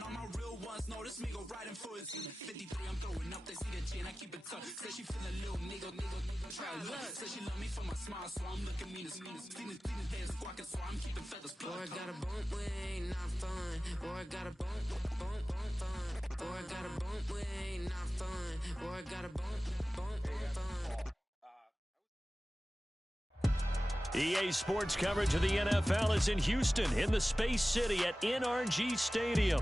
And all my real ones notice me go riding for it. 53, I'm throwing up, they see the chin, I keep it tough. Say she feeling little nigga, try to look. Say she love me for my smile, so I'm looking mean as Seen the days squawking, so I'm keeping feathers plucked. Boy, I got a bump, we ain't not fun. Boy, I got a bump, fun. Boy, I got a bump, we ain't not fun. Boy, I got a bump, fun. EA Sports coverage of the NFL is in Houston, in the Space City at NRG Stadium.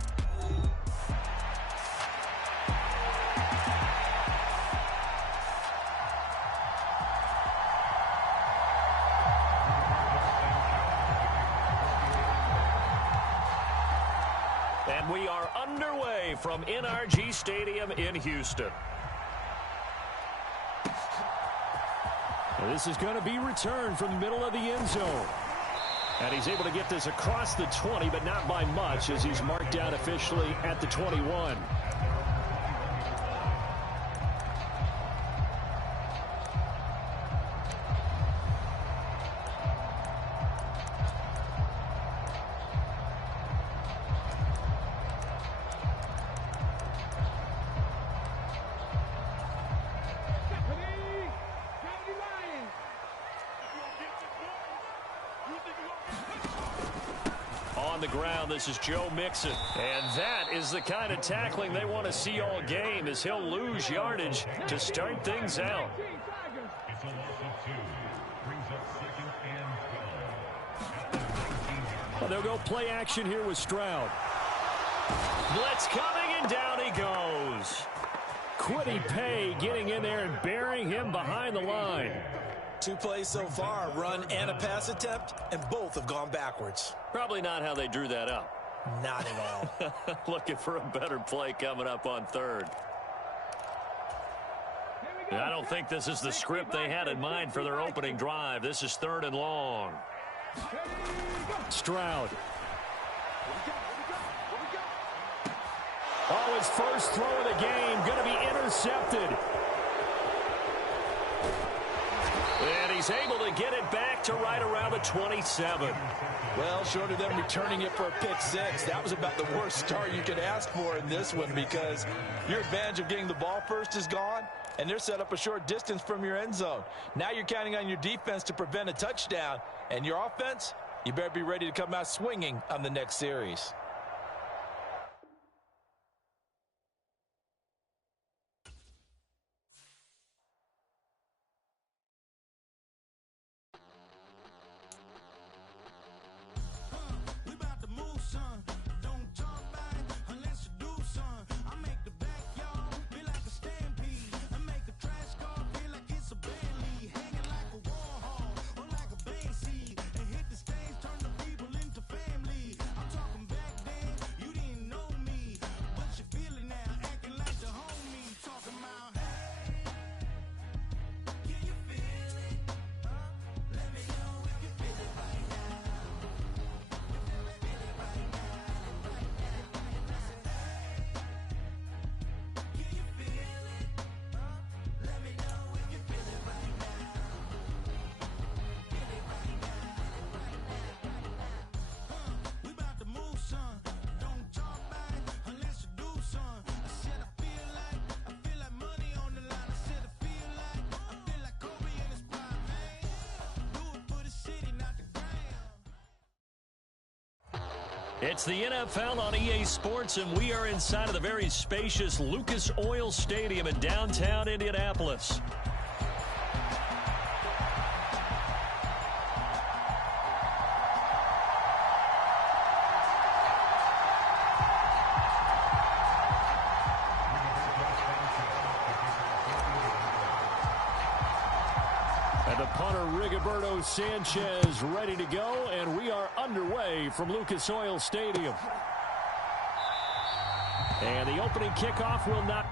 And we are underway from NRG Stadium in Houston. This is going to be returned from the middle of the end zone. And he's able to get this across the 20, but not by much, as he's marked down officially at the 21. On the ground, this is Joe Mixon. And that is the kind of tackling they want to see all game, as he'll lose yardage to start things out. Well, they'll go play action here with Stroud. Blitz coming, and down he goes. Quiddy Pay getting in there and burying him behind the line. 2 plays so far, run and a pass attempt, and both have gone backwards. Probably not how they drew that up. Not at all. Looking for a better play coming up on third. And I don't think this is the script they had in mind for their opening drive. This is 3rd and long. Stroud. Oh, his first throw of the game going to be intercepted. And he's able to get it back to right around the 27. Well, short of them returning it for a pick 6, that was about the worst start you could ask for in this one, because your advantage of getting the ball first is gone, and they're set up a short distance from your end zone. Now you're counting on your defense to prevent a touchdown, and your offense, you better be ready to come out swinging on the next series. It's the NFL on EA Sports, and we are inside of the very spacious Lucas Oil Stadium in downtown Indianapolis. And the punter, Rigoberto Sanchez, ready to go, and we are underway from Lucas Oil Stadium. And the opening kickoff will not...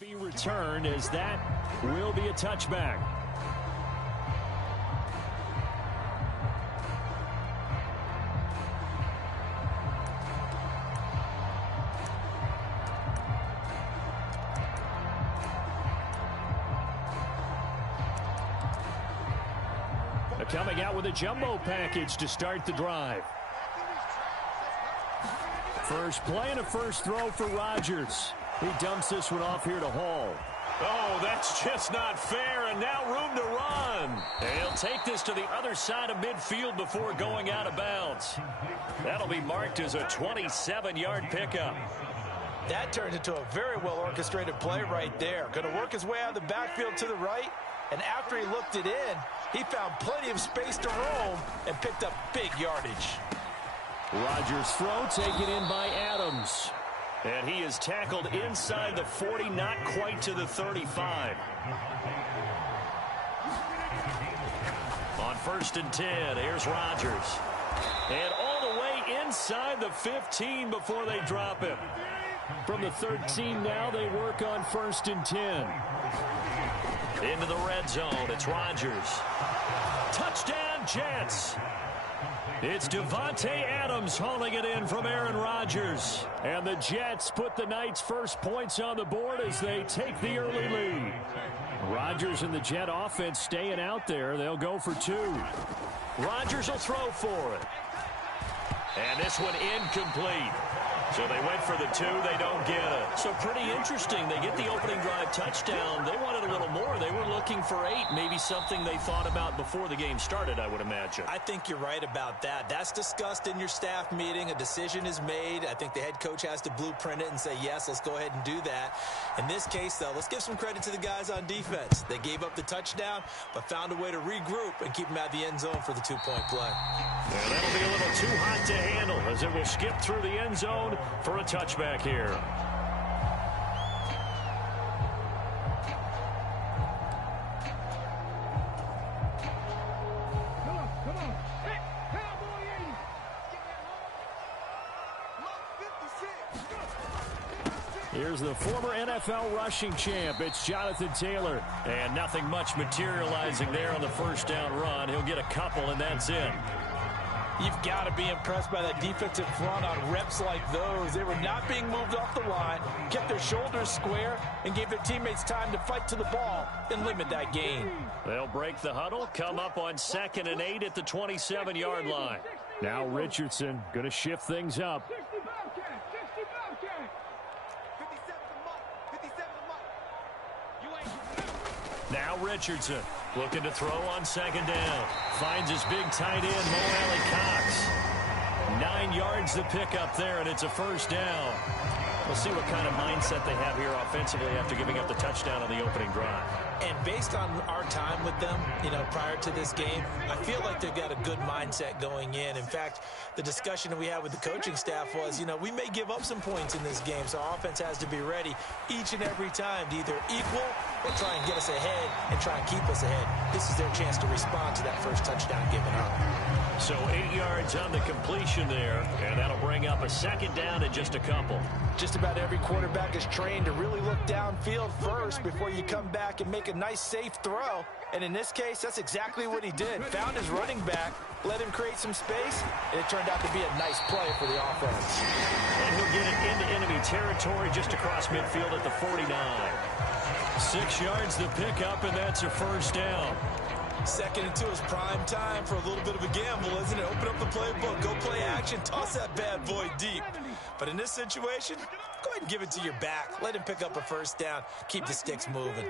Be returned as that will be a touchback. Coming out with a jumbo package to start the drive. First play and a first throw for Rodgers. He dumps this one off here to Hall. Oh, that's just not fair, and now room to run. And he'll take this to the other side of midfield before going out of bounds. That'll be marked as a 27-yard pickup. That turns into a very well-orchestrated play right there. Going to work his way out of the backfield to the right, and after he looked it in, he found plenty of space to roam and picked up big yardage. Rodgers' throw taken in by Adams. And he is tackled inside the 40, not quite to the 35. On 1st and 10, here's Rodgers. And all the way inside the 15 before they drop him. From the 13 now, they work on 1st and 10. Into the red zone, it's Rodgers. Touchdown, Jets. It's Devontae Adams hauling it in from Aaron Rodgers. And the Jets put the Knights' first points on the board as they take the early lead. Rodgers and the Jet offense staying out there. They'll go for 2. Rodgers will throw for it. And this one incomplete. So they went for the 2. They don't get it. So pretty interesting. They get the opening drive touchdown. They wanted a little more. They were looking for 8. Maybe something they thought about before the game started, I would imagine. I think you're right about that. That's discussed in your staff meeting. A decision is made. I think the head coach has to blueprint it and say, yes, let's go ahead and do that. In this case, though, let's give some credit to the guys on defense. They gave up the touchdown, but found a way to regroup and keep them at the end zone for the 2-point play. And that'll be a little too hot to handle as it will skip through the end zone for a touchback here. Come on. Hey, Cowboy 80. Here's the former NFL rushing champ. It's Jonathan Taylor. And nothing much materializing there on the first down run. He'll get a couple, and that's it. You've got to be impressed by that defensive front on reps like those. They were not being moved off the line, kept their shoulders square, and gave their teammates time to fight to the ball and limit that gain. They'll break the huddle, come up on 2nd and 8 at the 27-yard line. Now Richardson going to shift things up. 60 Bobcat. 60 Bobcat. 57 to Now Richardson looking to throw on 2nd down. Finds his big tight end, Mo Alley-Cox. 9 yards to pick up there, and it's a first down. We'll see what kind of mindset they have here offensively after giving up the touchdown on the opening drive. And based on our time with them, prior to this game, I feel like they've got a good mindset going in. In fact, the discussion that we had with the coaching staff was, we may give up some points in this game, so our offense has to be ready each and every time to either equal or try and get us ahead and try and keep us ahead. This is their chance to respond to that first touchdown given up. So 8 yards on the completion there, and that'll bring up a 2nd down in just a couple. Just about every quarterback is trained to really look downfield first before you come back and make a nice, safe throw. And in this case, that's exactly what he did. Found his running back, let him create some space, and it turned out to be a nice play for the offense. And he'll get it into enemy territory just across midfield at the 49. 6 yards to pick up, and that's a first down. 2nd and 2 is prime time for a little bit of a gamble, isn't it? Open up the playbook, go play action, toss that bad boy deep. But in this situation, go ahead and give it to your back. Let him pick up a first down. Keep the sticks moving.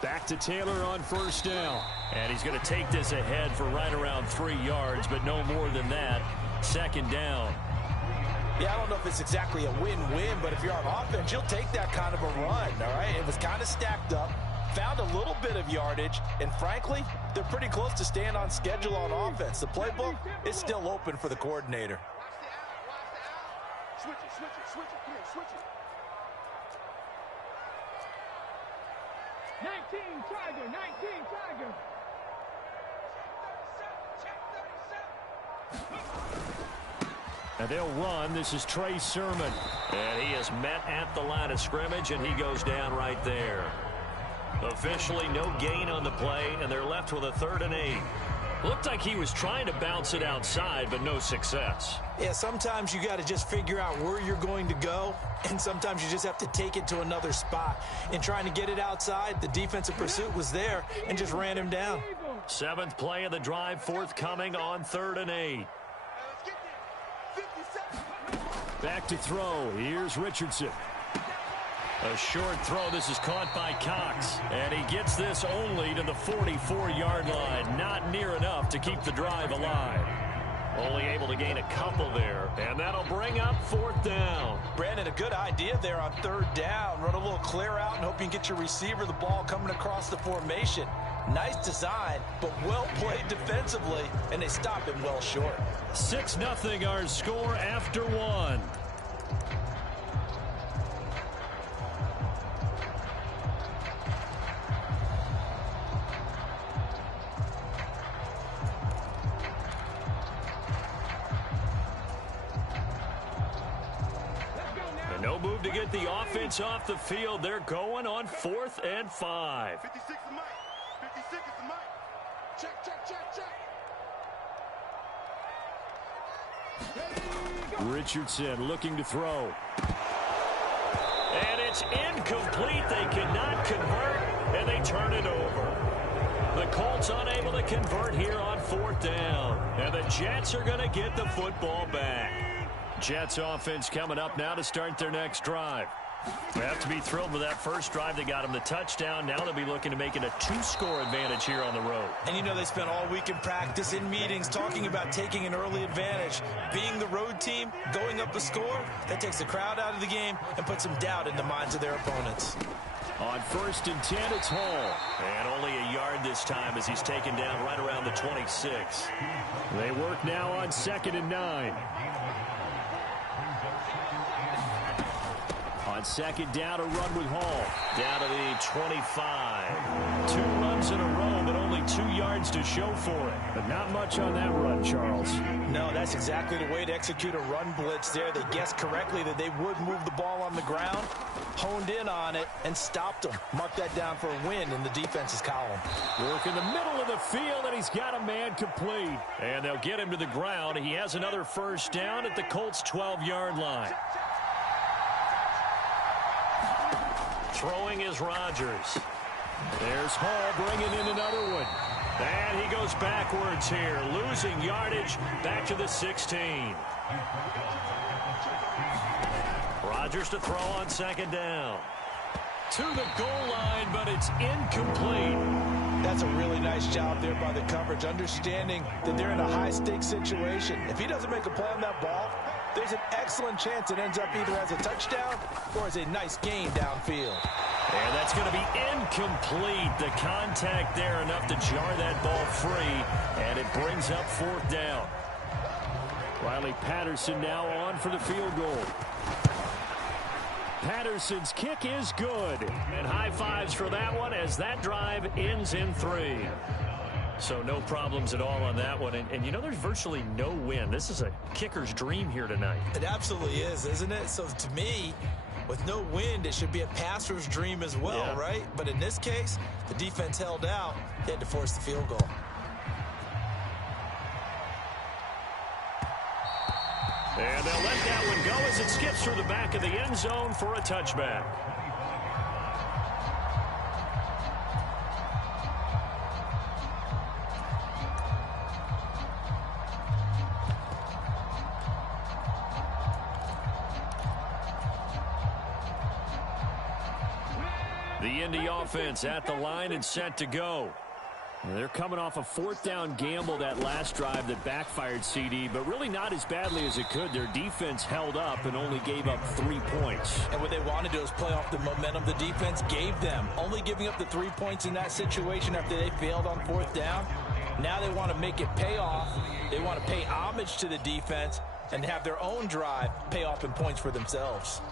Back to Taylor on first down. And he's going to take this ahead for right around 3 yards, but no more than that. 2nd down. Yeah, I don't know if it's exactly a win-win, but if you're on offense, you'll take that kind of a run, all right? It was kind of stacked up, found a little bit of yardage, and frankly, they're pretty close to staying on schedule on offense. The playbook is still open for the coordinator. Switch it. Come here, switch it. 19 Tiger. And they'll run. This is Trey Sermon. And he is met at the line of scrimmage, and he goes down right there. Officially no gain on the play, and they're left with a 3rd and 8. Looked like he was trying to bounce it outside, but no success. Yeah, sometimes you got to just figure out where you're going to go, and sometimes you just have to take it to another spot. In trying to get it outside, the defensive pursuit was there and just ran him down. 7th play of the drive, forthcoming on 3rd and 8. Back to throw. Here's Richardson. A short throw. This is caught by Cox. And he gets this only to the 44-yard line. Not near enough to keep the drive alive. Only able to gain a couple there. And that'll bring up 4th down. Brandon, a good idea there on 3rd down. Run a little clear out and hope you can get your receiver the ball coming across the formation. Nice design, but well played defensively, and they stop him well short. 6-0 our score after 1. And no move to get the offense off the field. They're going on 4th and 5. 56 is Mike. 56 is Mike. Check, check, check, check. Richardson looking to throw. And it's incomplete. They cannot convert, and they turn it over. The Colts unable to convert here on 4th down. And the Jets are going to get the football back. Jets offense coming up now to start their next drive. They have to be thrilled with that first drive. They got them the touchdown. Now they'll be looking to make it a 2-score advantage here on the road. And you know they spent all week in practice, in meetings, talking about taking an early advantage. Being the road team, going up a score, that takes the crowd out of the game and puts some doubt in the minds of their opponents. On 1st and 10, it's Hall. And only a yard this time as he's taken down right around the 26. They work now on 2nd and 9. On 2nd down, a run with Hall. Down to the 25. 2 runs in a row, but only 2 yards to show for it. But not much on that run, Charles. No, that's exactly the way to execute a run blitz there. They guessed correctly that they would move the ball on the ground, honed in on it, and stopped them. Mark that down for a win in the defense's column. Work in the middle of the field, and he's got a man complete. And they'll get him to the ground. He has another 1st down at the Colts' 12-yard line. Throwing is Rodgers. There's Hall bringing in another one. And he goes backwards here, losing yardage back to the 16. Rodgers to throw on 2nd down. To the goal line, but it's incomplete. That's a really nice job there by the coverage, understanding that they're in a high-stakes situation. If he doesn't make a play on that ball, there's an excellent chance it ends up either as a touchdown or as a nice gain downfield. And that's going to be incomplete. The contact there enough to jar that ball free, and it brings up 4th down. Riley Patterson now on for the field goal. Patterson's kick is good. And high fives for that one as that drive ends in 3. So no problems at all on that one. And you know, there's virtually no win. This is a kicker's dream here tonight. It absolutely is, isn't it? So to me, with no wind, it should be a passer's dream as well, yeah. Right? But in this case, the defense held out. They had to force the field goal. And they'll let that one go as it skips through the back of the end zone for a touchback. The Indy offense at the line and set to go. They're coming off a 4th down gamble that last drive that backfired, CD, but really not as badly as it could. Their defense held up and only gave up 3 points. And what they want to do is play off the momentum the defense gave them. Only giving up the 3 points in that situation after they failed on 4th down. Now they want to make it pay off. They want to pay homage to the defense and have their own drive pay off in points for themselves.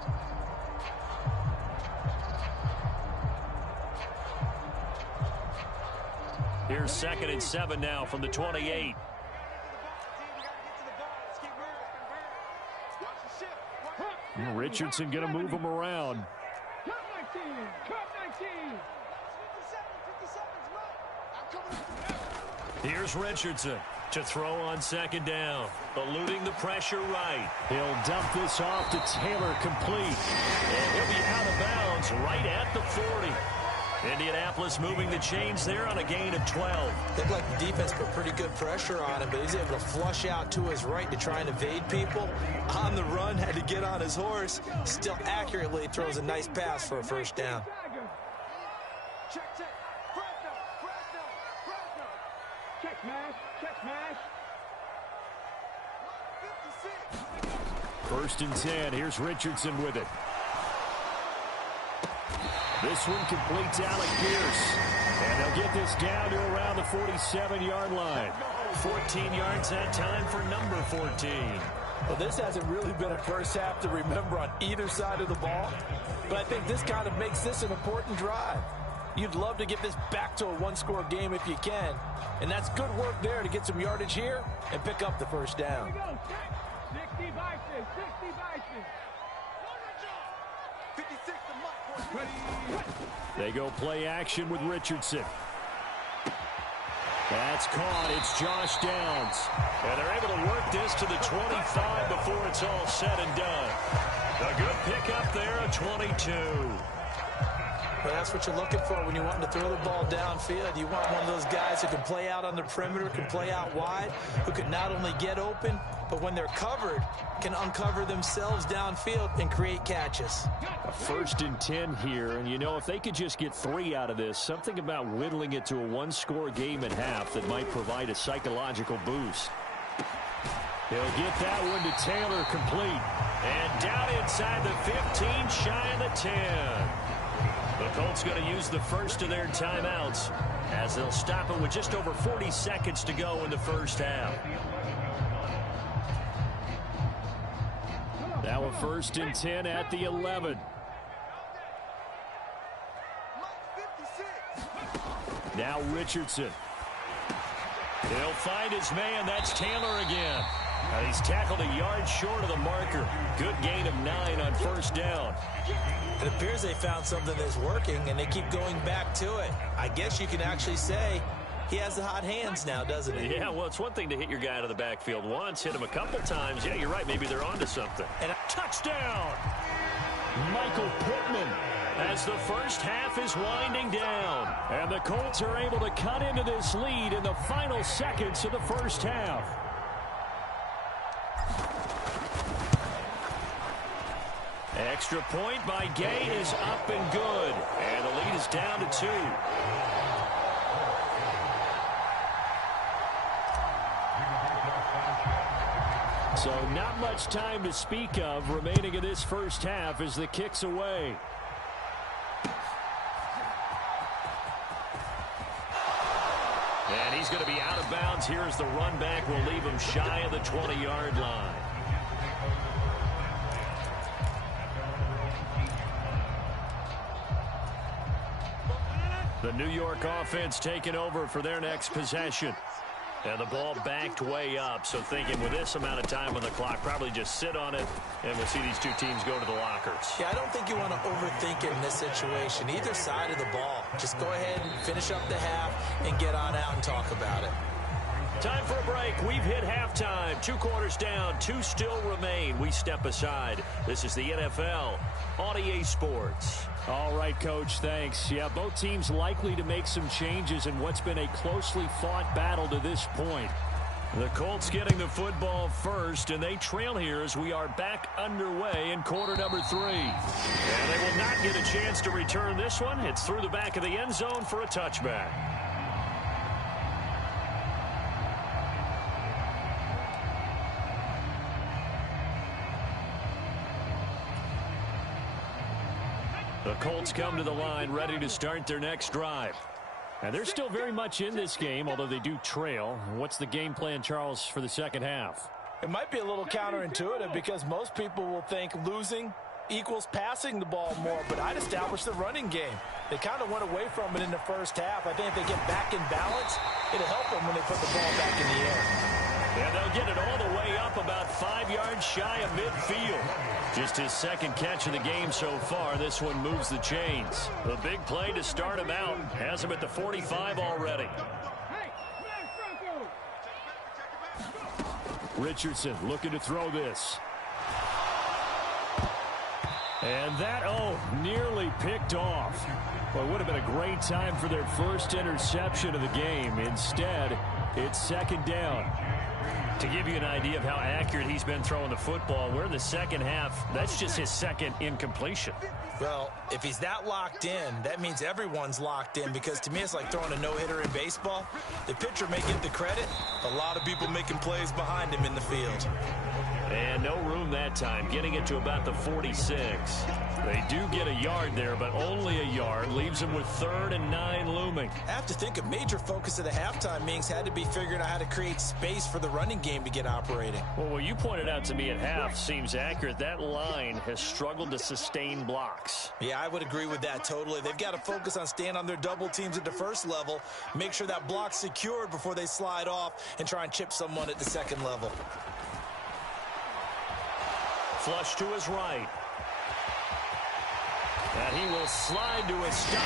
Here's 2nd and 7 now from the 28. Richardson going to move him around. Here's Richardson to throw on second down, eluding the pressure right. He'll dump this off to Taylor, complete. And he'll be out of bounds right at the 40. Indianapolis moving the chains there on a gain of 12. Looked like the defense put pretty good pressure on him, but he's able to flush out to his right to try and evade people. On the run, had to get on his horse. Still accurately throws a nice pass for a first down. First and 10. Here's Richardson with it. This one complete to Alec Pierce. And they'll get this down to around the 47-yard line. 14 yards that time for number 14. Well, this hasn't really been a first half to remember on either side of the ball. But I think this kind of makes this an important drive. You'd love to get this back to a one-score game if you can. And that's good work there to get some yardage here and pick up the first down. 60 vices, 60 vices. 56 to Mike. They go play action with Richardson. That's caught. It's Josh Downs. And they're able to work this to the 25 before it's all said and done. A good pickup there, a 22. Well, that's what you're looking for when you want to throw the ball downfield. You want one of those guys who can play out on the perimeter, can play out wide, who can not only get open, but when they're covered, can uncover themselves downfield and create catches. A first and 10 here, and you know, if they could just get 3 out of this, something about whittling it to a one-score game at half that might provide a psychological boost. He'll get that one to Taylor, complete. And down inside the 15, shy of the 10. The Colts going to use the first of their timeouts as they'll stop it with just over 40 seconds to go in the first half. Now a first and 10 at the 11. Now Richardson. He'll find his man. That's Taylor again. And he's tackled a yard short of the marker. Good gain of 9 on first down. It appears they found something that's working, and they keep going back to it. I guess you can actually say he has the hot hands now, doesn't he? Yeah, well, it's one thing to hit your guy out of the backfield once, hit him a couple times. Yeah, you're right. Maybe they're onto something. And a touchdown! Michael Pittman, as the first half is winding down. And the Colts are able to cut into this lead in the final seconds of the first half. Extra point by Gay is up and good. And the lead is down to 2. So not much time to speak of remaining in this first half as the kick's away. And he's going to be out of bounds here as the run back will leave him shy of the 20-yard line. The New York offense taking over for their next possession. And the ball backed way up, so thinking with this amount of time on the clock, probably just sit on it, and we'll see these two teams go to the lockers. Yeah, I don't think you want to overthink it in this situation. Either side of the ball. Just go ahead and finish up the half and get on out and talk about it. Time for a break. We've hit halftime. 2 quarters down. 2 still remain. We step aside. This is the NFL on EA Sports. All right, Coach, thanks. Yeah, both teams likely to make some changes in what's been a closely fought battle to this point. The Colts getting the football first, and they trail here as we are back underway in quarter number 3. And they will not get a chance to return this one. It's through the back of the end zone for a touchback. The Colts come to the line ready to start their next drive. And they're still very much in this game, although they do trail. What's the game plan, Charles, for the second half? It might be a little counterintuitive because most people will think losing equals passing the ball more, but I'd establish the running game. They kind of went away from it in the first half. I think if they get back in balance, it'll help them when they put the ball back in the air. And they'll get it all the way up about 5 yards shy of midfield. Just his second catch of the game so far. This one moves the chains. The big play to start him out has him at the 45 already. Richardson looking to throw this. And that, nearly picked off. Well, it would have been a great time for their first interception of the game. Instead, it's second down. To give you an idea of how accurate he's been throwing the football, we're in the second half. That's just his second incompletion. Well, if he's that locked in, that means everyone's locked in, because to me it's like throwing a no-hitter in baseball. The pitcher may get the credit. A lot of people making plays behind him in the field. And no room that time, getting it to about the 46. They do get a yard there, but only a yard. Leaves them with 3rd and 9 looming. I have to think a major focus of the halftime meetings had to be figuring out how to create space for the running game to get operating. Well, what you pointed out to me at half seems accurate. That line has struggled to sustain blocks. Yeah, I would agree with that totally. They've got to focus on staying on their double teams at the first level, make sure that block's secured before they slide off and try and chip someone at the second level. Flush to his right. And he will slide to a stop.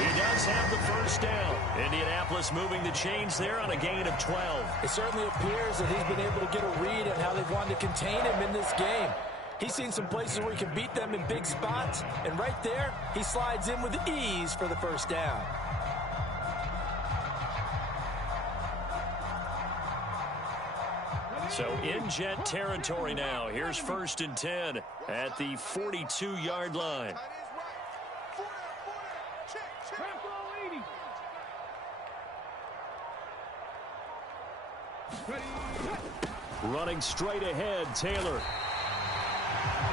He does have the first down. Indianapolis moving the chains there on a gain of 12. It certainly appears that he's been able to get a read on how they've wanted to contain him in this game. He's seen some places where he can beat them in big spots, and right there, he slides in with ease for the first down. So in Jet territory now. Here's 1st and 10 at the 42-yard line. Running straight ahead, Taylor.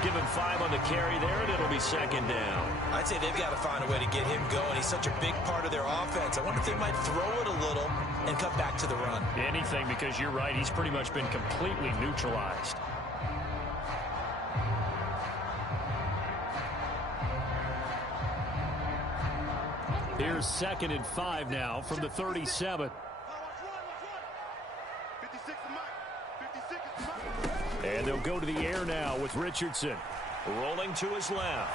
Given 5 on the carry there, and it'll be second down. I'd say they've got to find a way to get him going. He's such a big part of their offense. I wonder if they might throw it a little and cut back to the run. Anything, because you're right. He's pretty much been completely neutralized. Here's 2nd and 5 now from the 37. And they'll go to the air now with Richardson. Rolling to his left.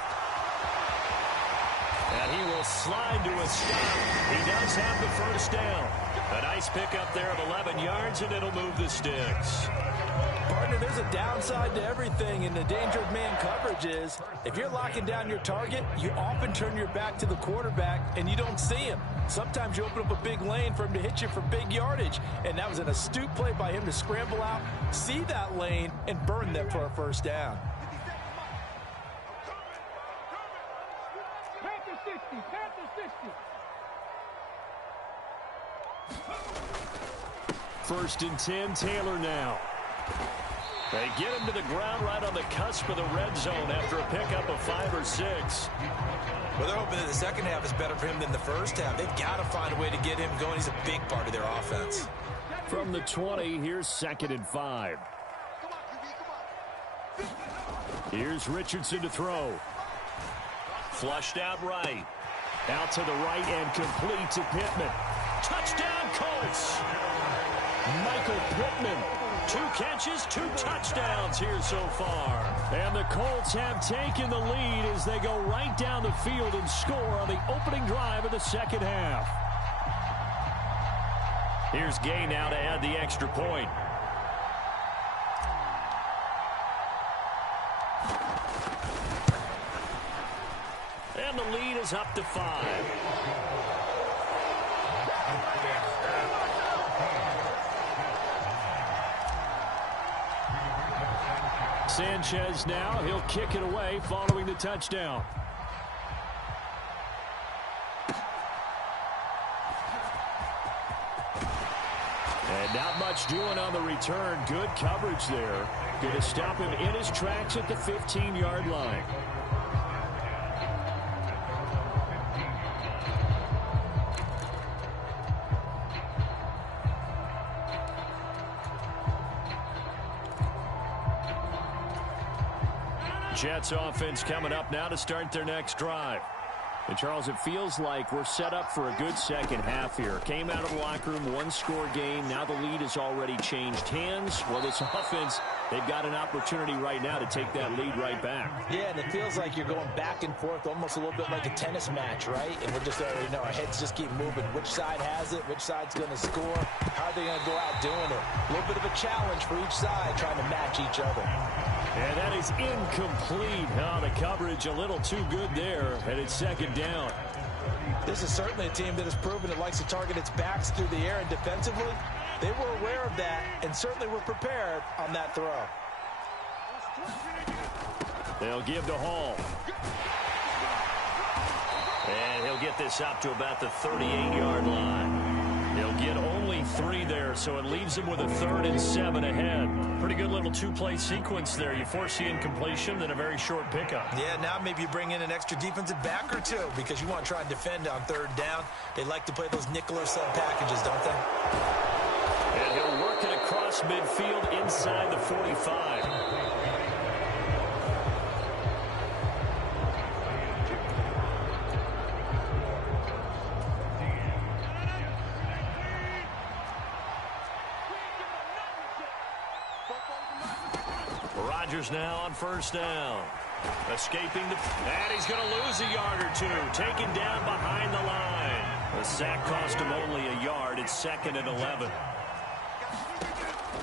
And he will slide to a stop. He does have the first down. A nice pickup there of 11 yards, and it'll move the sticks. Partner, there's a downside to everything, and the danger of man coverage is if you're locking down your target, you often turn your back to the quarterback, and you don't see him. Sometimes you open up a big lane for him to hit you for big yardage, and that was an astute play by him to scramble out, see that lane, and burn them for a first down. First and 10, Taylor now. They get him to the ground right on the cusp of the red zone after a pickup of 5 or 6. Well, they're hoping that the second half is better for him than the first half. They've got to find a way to get him going. He's a big part of their offense. From the 20, here's 2nd and 5. Here's Richardson to throw. Flushed out right. Out to the right and complete to Pittman. Touchdown, Colts! Michael Pittman. 2 catches, 2 touchdowns here so far. And the Colts have taken the lead as they go right down the field and score on the opening drive of the second half. Here's Gay now to add the extra point. And the lead is up to 5. Sanchez now, he'll kick it away following the touchdown. And not much doing on the return. Good coverage there. Going to stop him in his tracks at the 15-yard line. Jets offense coming up now to start their next drive. And, Charles, it feels like we're set up for a good second half here. Came out of the locker room, one-score game. Now the lead has already changed hands. Well, this offense, they've got an opportunity right now to take that lead right back. Yeah, and it feels like you're going back and forth almost a little bit like a tennis match, right? And we're just already know our heads just keep moving. Which side has it? Which side's going to score? How are they going to go out doing it? A little bit of a challenge for each side trying to match each other. And that is incomplete. Oh, the coverage a little too good there, and it's second down. This is certainly a team that has proven it likes to target its backs through the air, and defensively, they were aware of that and certainly were prepared on that throw. They'll give to Hall. And he'll get this up to about the 38-yard line. He'll get only 3 there, so it leaves him with a 3rd and 7 ahead. Pretty good little two-play sequence there. You force the incompletion, then a very short pickup. Yeah, now maybe you bring in an extra defensive back or two because you want to try and defend on 3rd down. They like to play those nickel or sub packages, don't they? And he'll work it across midfield inside the 45. Rodgers now on 1st down. Escaping the... And he's going to lose a yard or 2. Taken down behind the line. The sack cost him only a yard. It's 2nd and 11.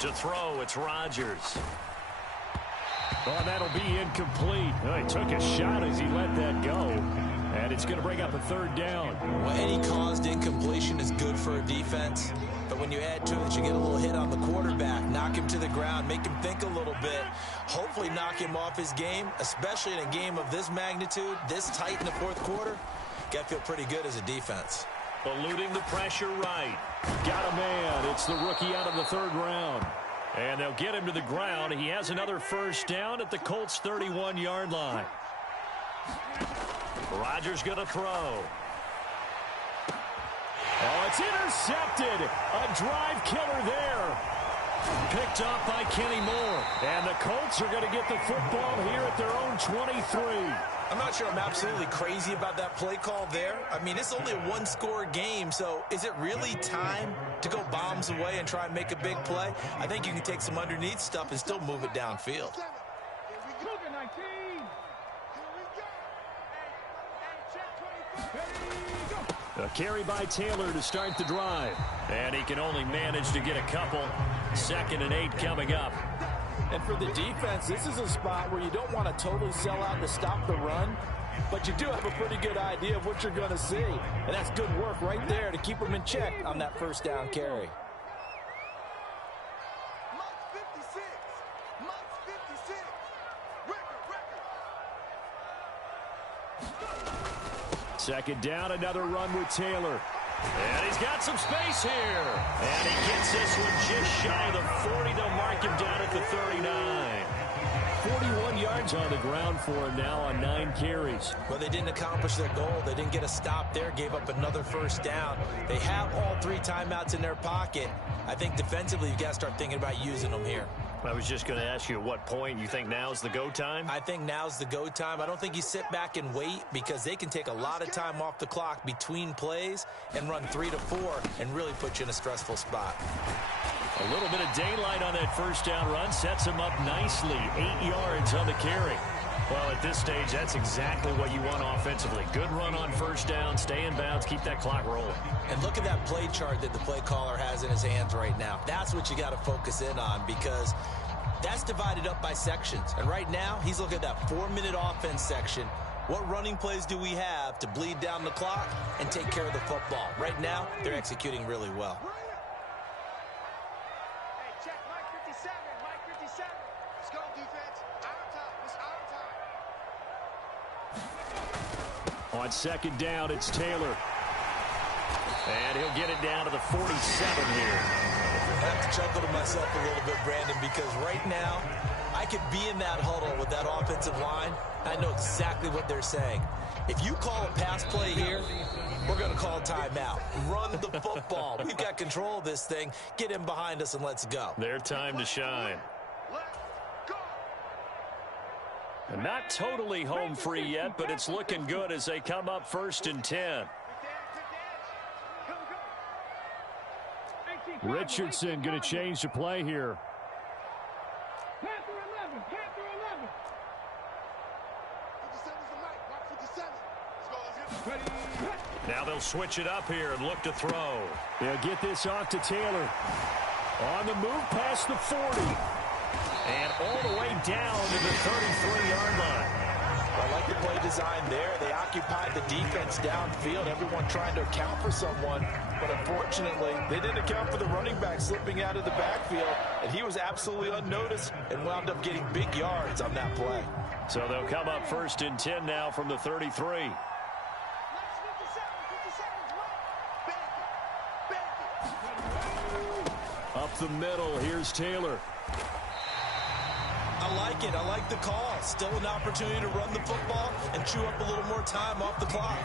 To throw, it's Rodgers. Oh, that'll be incomplete. Oh, he took a shot as he let that go. And it's going to bring up a 3rd down. Well, any caused incompletion is good for a defense. But when you add to it, you get a little hit on the quarterback, knock him to the ground, make him think a little bit, hopefully knock him off his game, especially in a game of this magnitude, this tight in the 4th quarter. Got to feel pretty good as a defense. Eluding the pressure right. Got a man. It's the rookie out of the 3rd round. And they'll get him to the ground. He has another 1st down at the Colts' 31-yard line. Rodgers going to throw. Oh, it's intercepted. A drive killer there. Picked off by Kenny Moore. And the Colts are going to get the football here at their own 23. I'm not sure I'm absolutely crazy about that play call there. I mean, it's only a one-score game, so is it really time to go bombs away and try and make a big play? I think you can take some underneath stuff and still move it downfield. A carry by Taylor to start the drive. And he can only manage to get a couple. 2nd and 8 coming up. And for the defense, this is a spot where you don't want to totally sell out to stop the run, but you do have a pretty good idea of what you're going to see. And that's good work right there to keep them in check on that 1st down carry. Second down, another run with Taylor. And he's got some space here. And he gets this one just shy of the 40. They'll mark him down at the 39. 41 yards on the ground for him now on 9 carries. Well, they didn't accomplish their goal. They didn't get a stop there, gave up another 1st down. They have all 3 timeouts in their pocket. I think defensively you've got to start thinking about using them here. I was just going to ask you at what point you think now's the go time? I think now's the go time. I don't think you sit back and wait because they can take a lot of time off the clock between plays and run 3 to 4 and really put you in a stressful spot. A little bit of daylight on that 1st down run sets him up nicely. 8 yards on the carry. Well, at this stage, that's exactly what you want offensively. Good run on 1st down, stay in bounds, keep that clock rolling. And look at that play chart that the play caller has in his hands right now. That's what you got to focus in on because that's divided up by sections. And right now, he's looking at that 4-minute offense section. What running plays do we have to bleed down the clock and take care of the football? Right now, they're executing really well. On 2nd down, it's Taylor. And he'll get it down to the 47 here. I have to chuckle to myself a little bit, Brandon, because right now, I could be in that huddle with that offensive line. I know exactly what they're saying. If you call a pass play here, we're going to call timeout. Run the football. We've got control of this thing. Get him behind us and let's go. Their time to shine. Not totally home free yet, but it's looking good as they come up 1st and 10. Richardson going to change the play here. Now they'll switch it up here and look to throw. They'll get this off to Taylor. On the move past the 40. And all the way down to the 33-yard line. I like the play design there. They occupied the defense downfield, everyone trying to account for someone. But unfortunately, they didn't account for the running back slipping out of the backfield, and he was absolutely unnoticed and wound up getting big yards on that play. So they'll come up 1st and 10 now from the 33. Up the middle, here's Taylor. I like it. I like the call. Still an opportunity to run the football and chew up a little more time off the clock.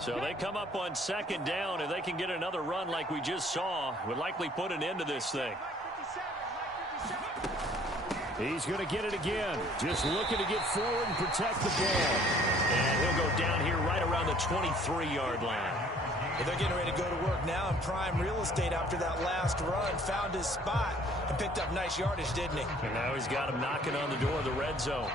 So they come up on 2nd down. If they can get another run like we just saw, would likely put an end to this thing. He's going to get it again. Just looking to get forward and protect the ball. And he'll go down here right around the 23-yard line. Well, they're getting ready to go to work now in prime real estate after that last run. Found his spot and picked up nice yardage, didn't he? And now he's got him knocking on the door of the red zone.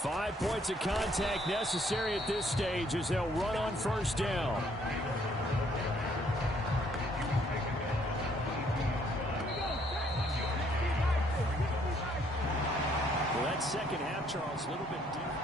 Five points of contact necessary at this stage as they'll run on 1st down. Well, that second half, Charles, a little bit different.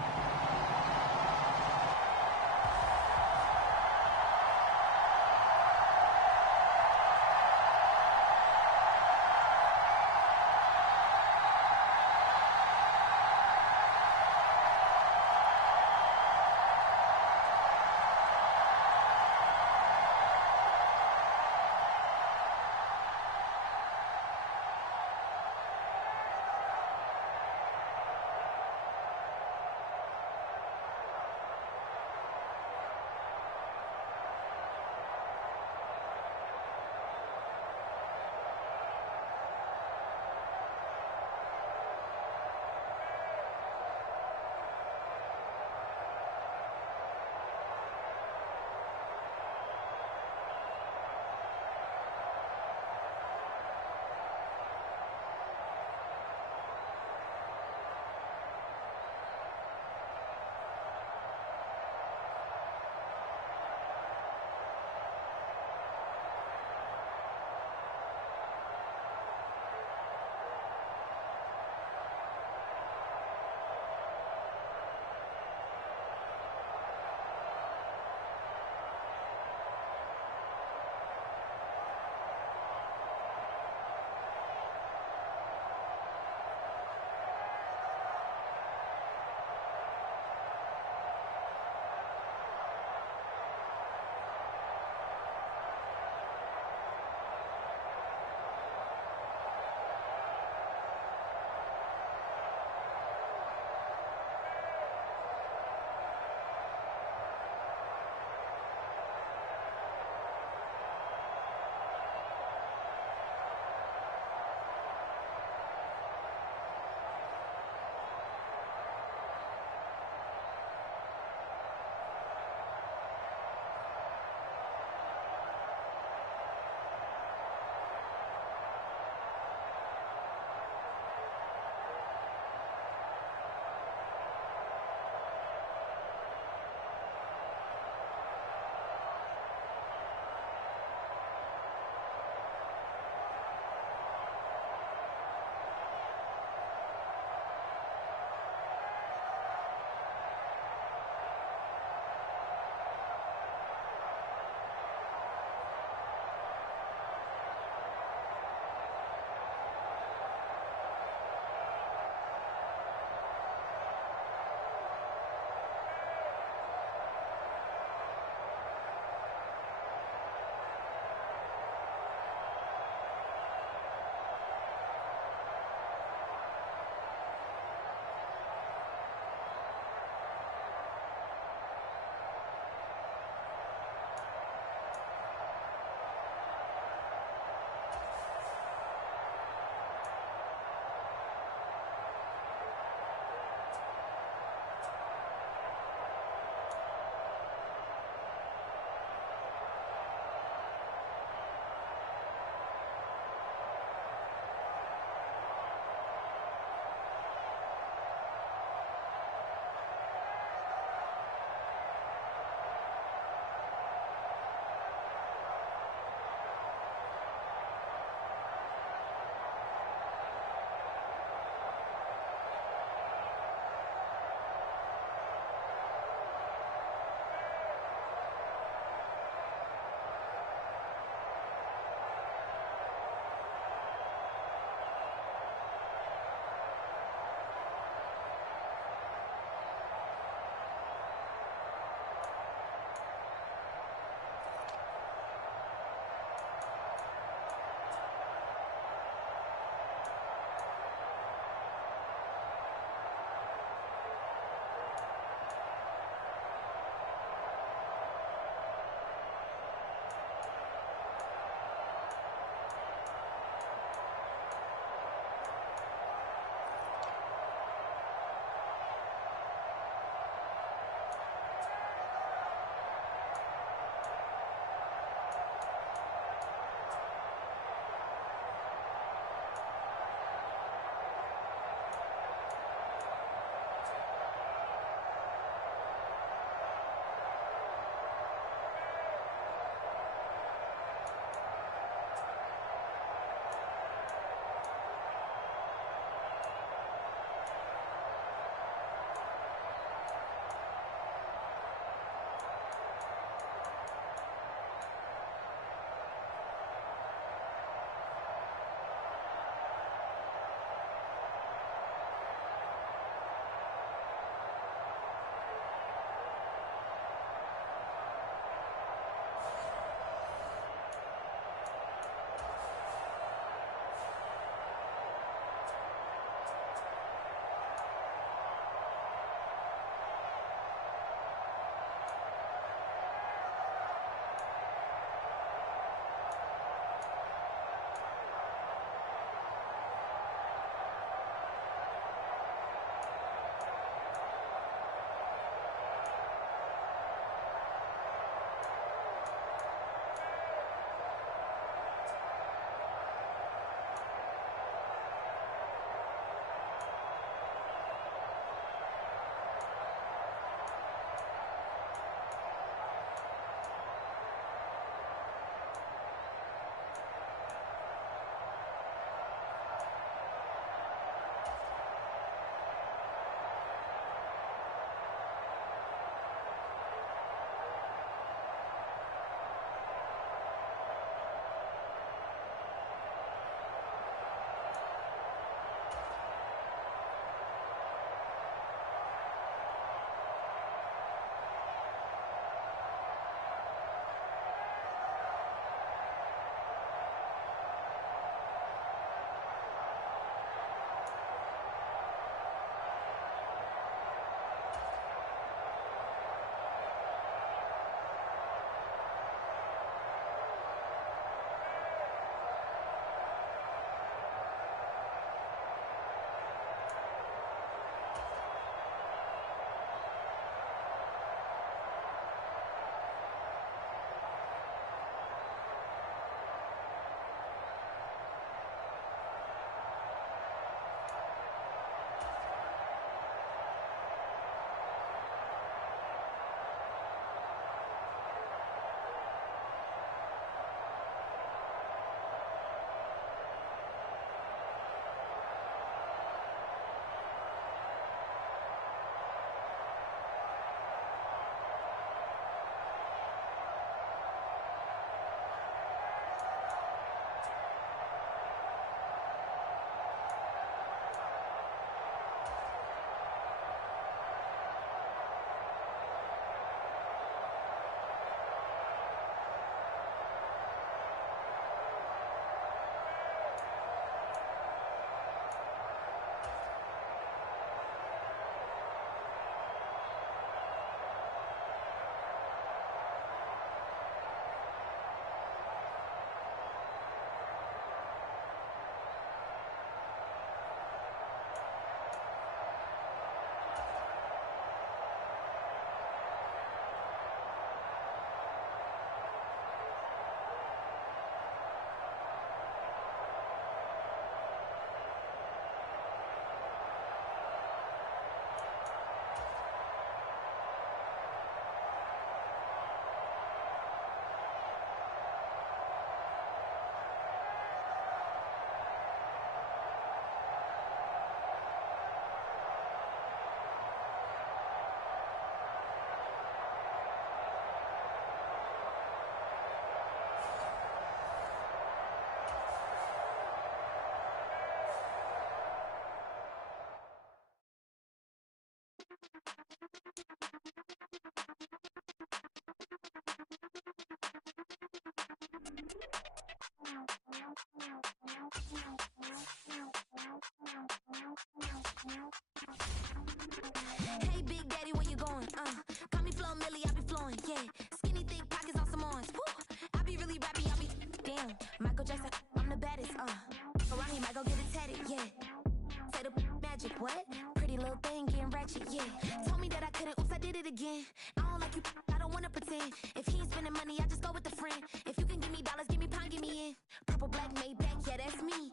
in. I don't like you, I don't wanna pretend. If he ain't spending money, I just go with the friend. If you can give me dollars, give me pound, give me in. Purple, black, Maybach, yeah, that's me.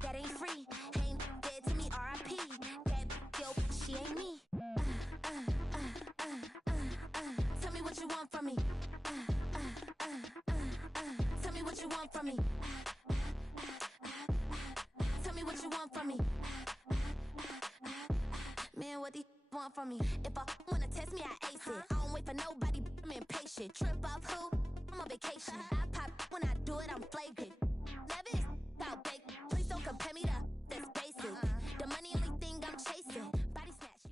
That ain't free. Ain't dead to me, R.I.P. That yo, she ain't me. Tell me what you want from me. Tell me what you want from me. Tell me what you want from me. Man, what do you want from me? If I wanna test me, I ace it. I don't wait for nobody, I'm impatient. Trip off who? I'm on vacation. I pop when I do it, I'm flagrant. Never is out big. Please don't compare me to that's basic. The money only thing I'm chasing. Body snatch, you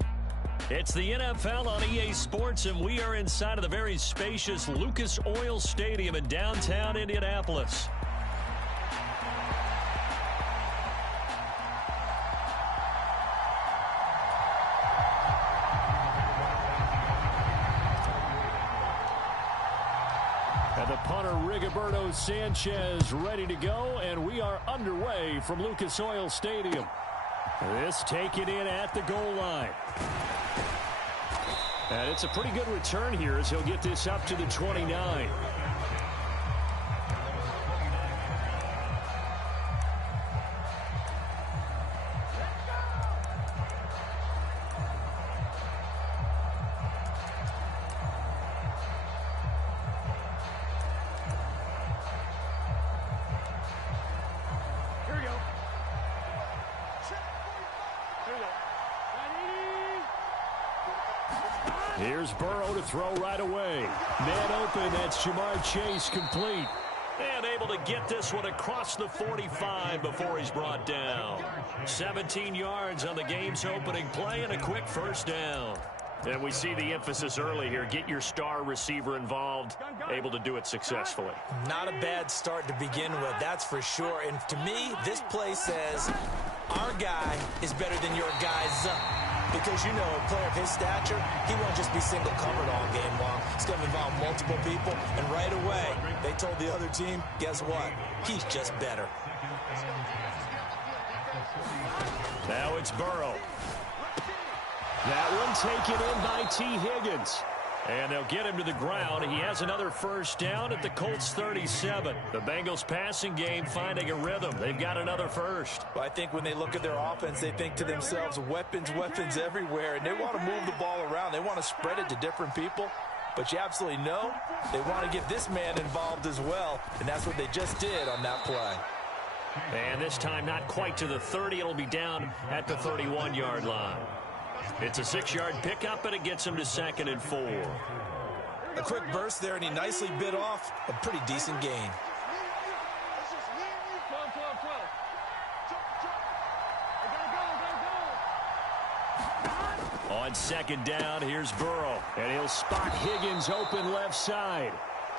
know. It's the NFL on EA Sports, and we are inside of the very spacious Lucas Oil Stadium in downtown Indianapolis. And the punter, Rigoberto Sanchez, ready to go, and we are underway from Lucas Oil Stadium. This taken in at the goal line. And it's a pretty good return here as he'll get this up to the 29. Here's Burrow to throw right away. Man open, that's Jamar Chase complete. And able to get this one across the 45 before he's brought down. 17 yards on the game's opening play and a quick first down. And we see the emphasis early here. Get your star receiver involved. Able to do it successfully. Not a bad start to begin with, that's for sure. And to me, this play says our guy is better than your guy's. Because, you know, a player of his stature, he won't just be single covered all game long. It's going to involve multiple people. And right away, they told the other team, guess what? He's just better. Now it's Burrow. That one taken in by T. Higgins. And they'll get him to the ground. He has another first down at the Colts 37. The Bengals passing game finding a rhythm. They've got another first. Well, I think when they look at their offense, they think to themselves, weapons, weapons everywhere. And they want to move the ball around. They want to spread it to different people. But you absolutely know they want to get this man involved as well. And that's what they just did on that play. And this time not quite to the 30. It'll be down at the 31-yard line. It's a 6-yard pickup, and it gets him to 2nd and 4. A quick burst there, and he nicely bit off a pretty decent gain. On 2nd down, here's Burrow, and he'll spot Higgins open left side.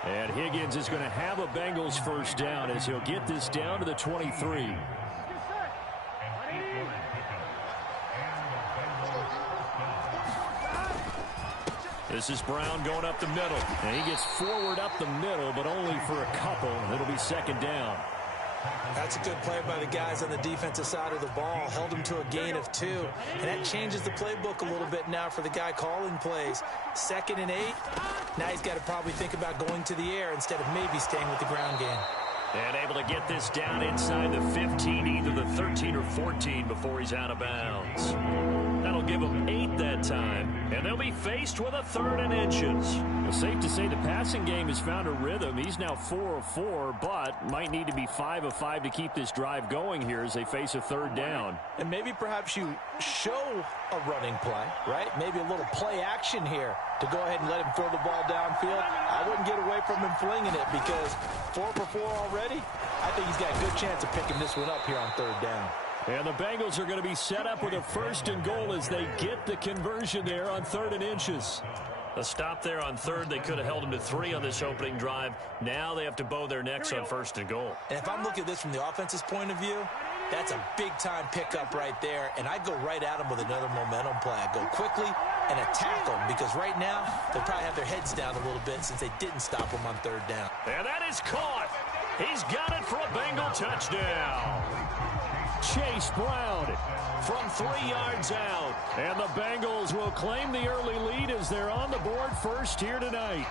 And Higgins is going to have a Bengals first down as he'll get this down to the 23. This is Brown going up the middle. And he gets forward up the middle, but only for a couple. It'll be 2nd down. That's a good play by the guys on the defensive side of the ball. Held him to a gain of 2. And that changes the playbook a little bit now for the guy calling plays. 2nd and 8. Now he's got to probably think about going to the air instead of maybe staying with the ground game. And able to get this down inside the 15, either the 13 or 14 before he's out of bounds. That'll give them 8 that time, and they'll be faced with a 3rd and inches. Well, safe to say the passing game has found a rhythm. He's now 4 of 4, but might need to be 5 of 5 to keep this drive going here as they face a 3rd down. And maybe perhaps you show a running play, right? Maybe a little play action here to go ahead and let him throw the ball downfield. I wouldn't get away from him flinging it because 4 for 4 already. I think he's got a good chance of picking this one up here on 3rd down. And the Bengals are going to be set up with a 1st and goal as they get the conversion there on 3rd and inches. A stop there on 3rd. They could have held him to 3 on this opening drive. Now they have to bow their necks on 1st and goal. And if I'm looking at this from the offense's point of view, that's a big-time pickup right there. And I'd go right at him with another momentum play. I'd go quickly and attack them because right now they'll probably have their heads down a little bit since they didn't stop him on 3rd down. And that is caught. He's got it for a Bengal touchdown. Chase Brown from 3 yards out. And the Bengals will claim the early lead as they're on the board first here tonight.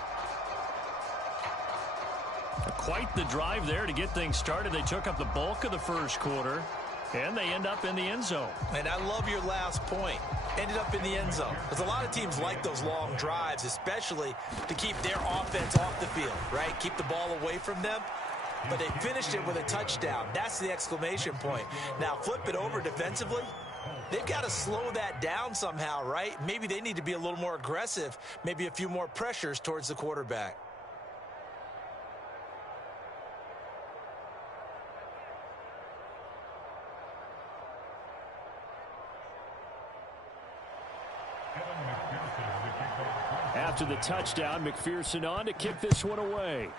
Quite the drive there to get things started. They took up the bulk of the first quarter, and they end up in the end zone. And I love your last point. Ended up in the end zone. Because a lot of teams like those long drives, especially to keep their offense off the field, right? Keep the ball away from them. But they finished it with a touchdown. That's the exclamation point. Now, flip it over defensively. They've got to slow that down somehow, right? Maybe they need to be a little more aggressive. Maybe a few more pressures towards the quarterback. After the touchdown, McPherson on to kick this one away.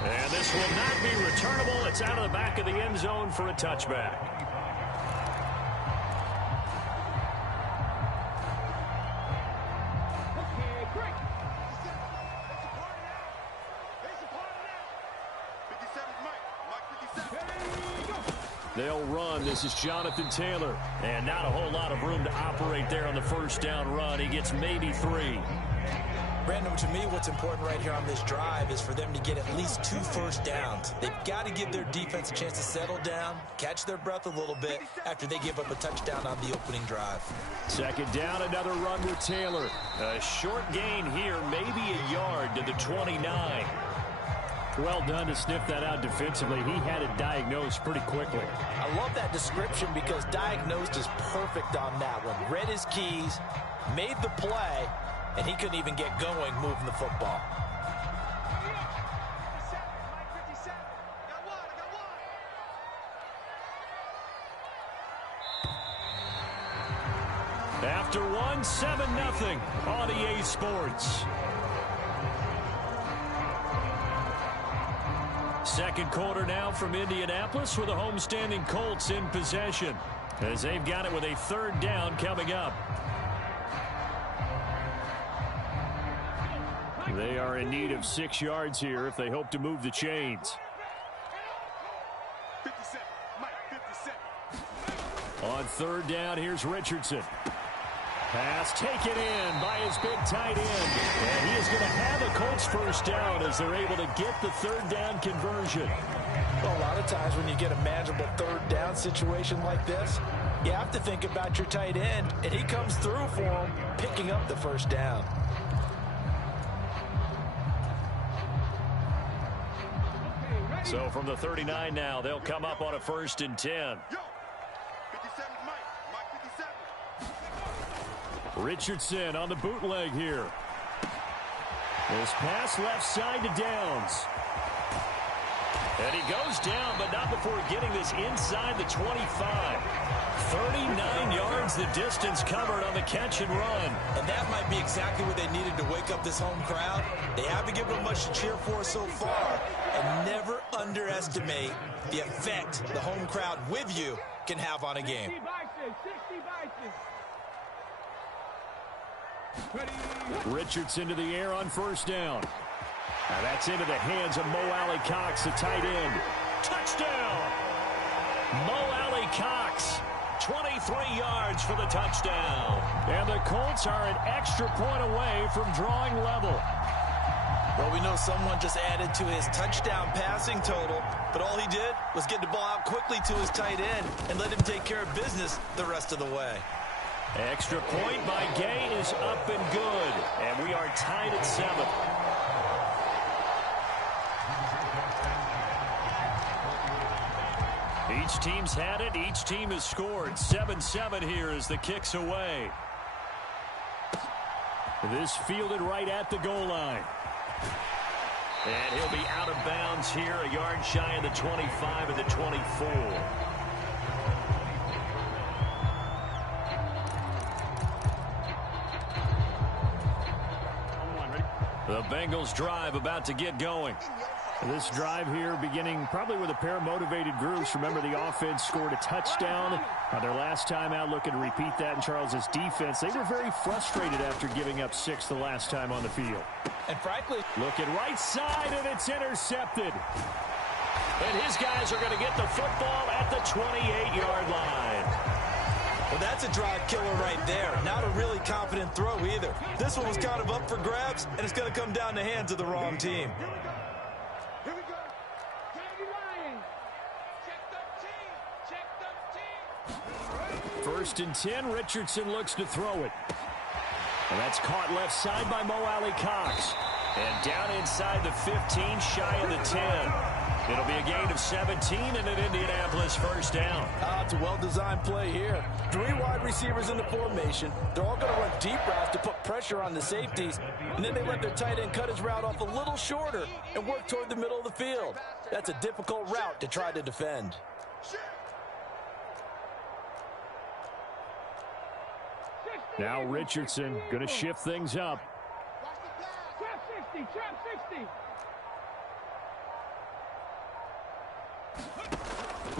And this will not be returnable. It's out of the back of the end zone for a touchback. They'll run. This is Jonathan Taylor. And not a whole lot of room to operate there on the first down run. He gets maybe 3. Brandon, to me, what's important right here on this drive is for them to get at least 2 first downs. They've got to give their defense a chance to settle down, catch their breath a little bit after they give up a touchdown on the opening drive. Second down, another run with Taylor. A short gain here, maybe a yard to the 29. Well done to sniff that out defensively. He had it diagnosed pretty quickly. I love that description because diagnosed is perfect on that one. Read his keys, made the play, and he couldn't even get going moving the football. After one, 7-0 on EA Sports. Second quarter now from Indianapolis with the homestanding Colts in possession as they've got it with a third down coming up. They are in need of 6 yards here if they hope to move the chains. 57, Mike, 57. On third down, here's Richardson. Pass taken in by his big tight end. And he is going to have a Colts first down as they're able to get the third down conversion. Well, a lot of times when you get a manageable third down situation like this, you have to think about your tight end, and he comes through for him, picking up the first down. So from the 39 now, they'll come up on a 1st and 10. Yo, 57, Mike 57. Richardson on the bootleg here. This pass left side to Downs. And he goes down, but not before getting this inside the 25. 39 yards the distance covered on the catch and run. And that might be exactly what they needed to wake up this home crowd. They haven't given them much to cheer for so far. And never underestimate the effect the home crowd with you can have on a game. Richardson to the air on first down. Now that's into the hands of Mo Alley-Cox, the tight end. Touchdown! Mo Alley-Cox, 23 yards for the touchdown. And the Colts are an extra point away from drawing level. Well, we know someone just added to his touchdown passing total, but all he did was get the ball out quickly to his tight end and let him take care of business the rest of the way. Extra point by Gay is up and good. And we are tied at 7. Each team's had it. Each team has scored. 7-7 here as the kick's away. This fielded right at the goal line. And he'll be out of bounds here, a yard shy of the 25 and the 24. The Bengals drive about to get going. This drive here beginning probably with a pair of motivated groups. Remember, the offense scored a touchdown their last time out. Looking to repeat that in Charles's defense. They were very frustrated after giving up 6 the last time on the field. And frankly, looking right side, and it's intercepted. And his guys are going to get the football at the 28-yard line. Well, that's a drive killer right there. Not a really confident throw either. This one was kind of up for grabs, and it's going to come down the hands of the wrong team. Here we go. Daddy Lion. Check 13. First and 10, Richardson looks to throw it. And that's caught left side by Mo Alley Cox. And down inside the 15, shy of the 10. It'll be a gain of 17 and an Indianapolis first down. It's a well-designed play here. 3 wide receivers in the formation. They're all going to run deep routes to put pressure on the safeties. And then they let their tight end cut his route off a little shorter and work toward the middle of the field. That's a difficult route to try to defend. Now Richardson going to shift things up. Trap 60. Trap 60.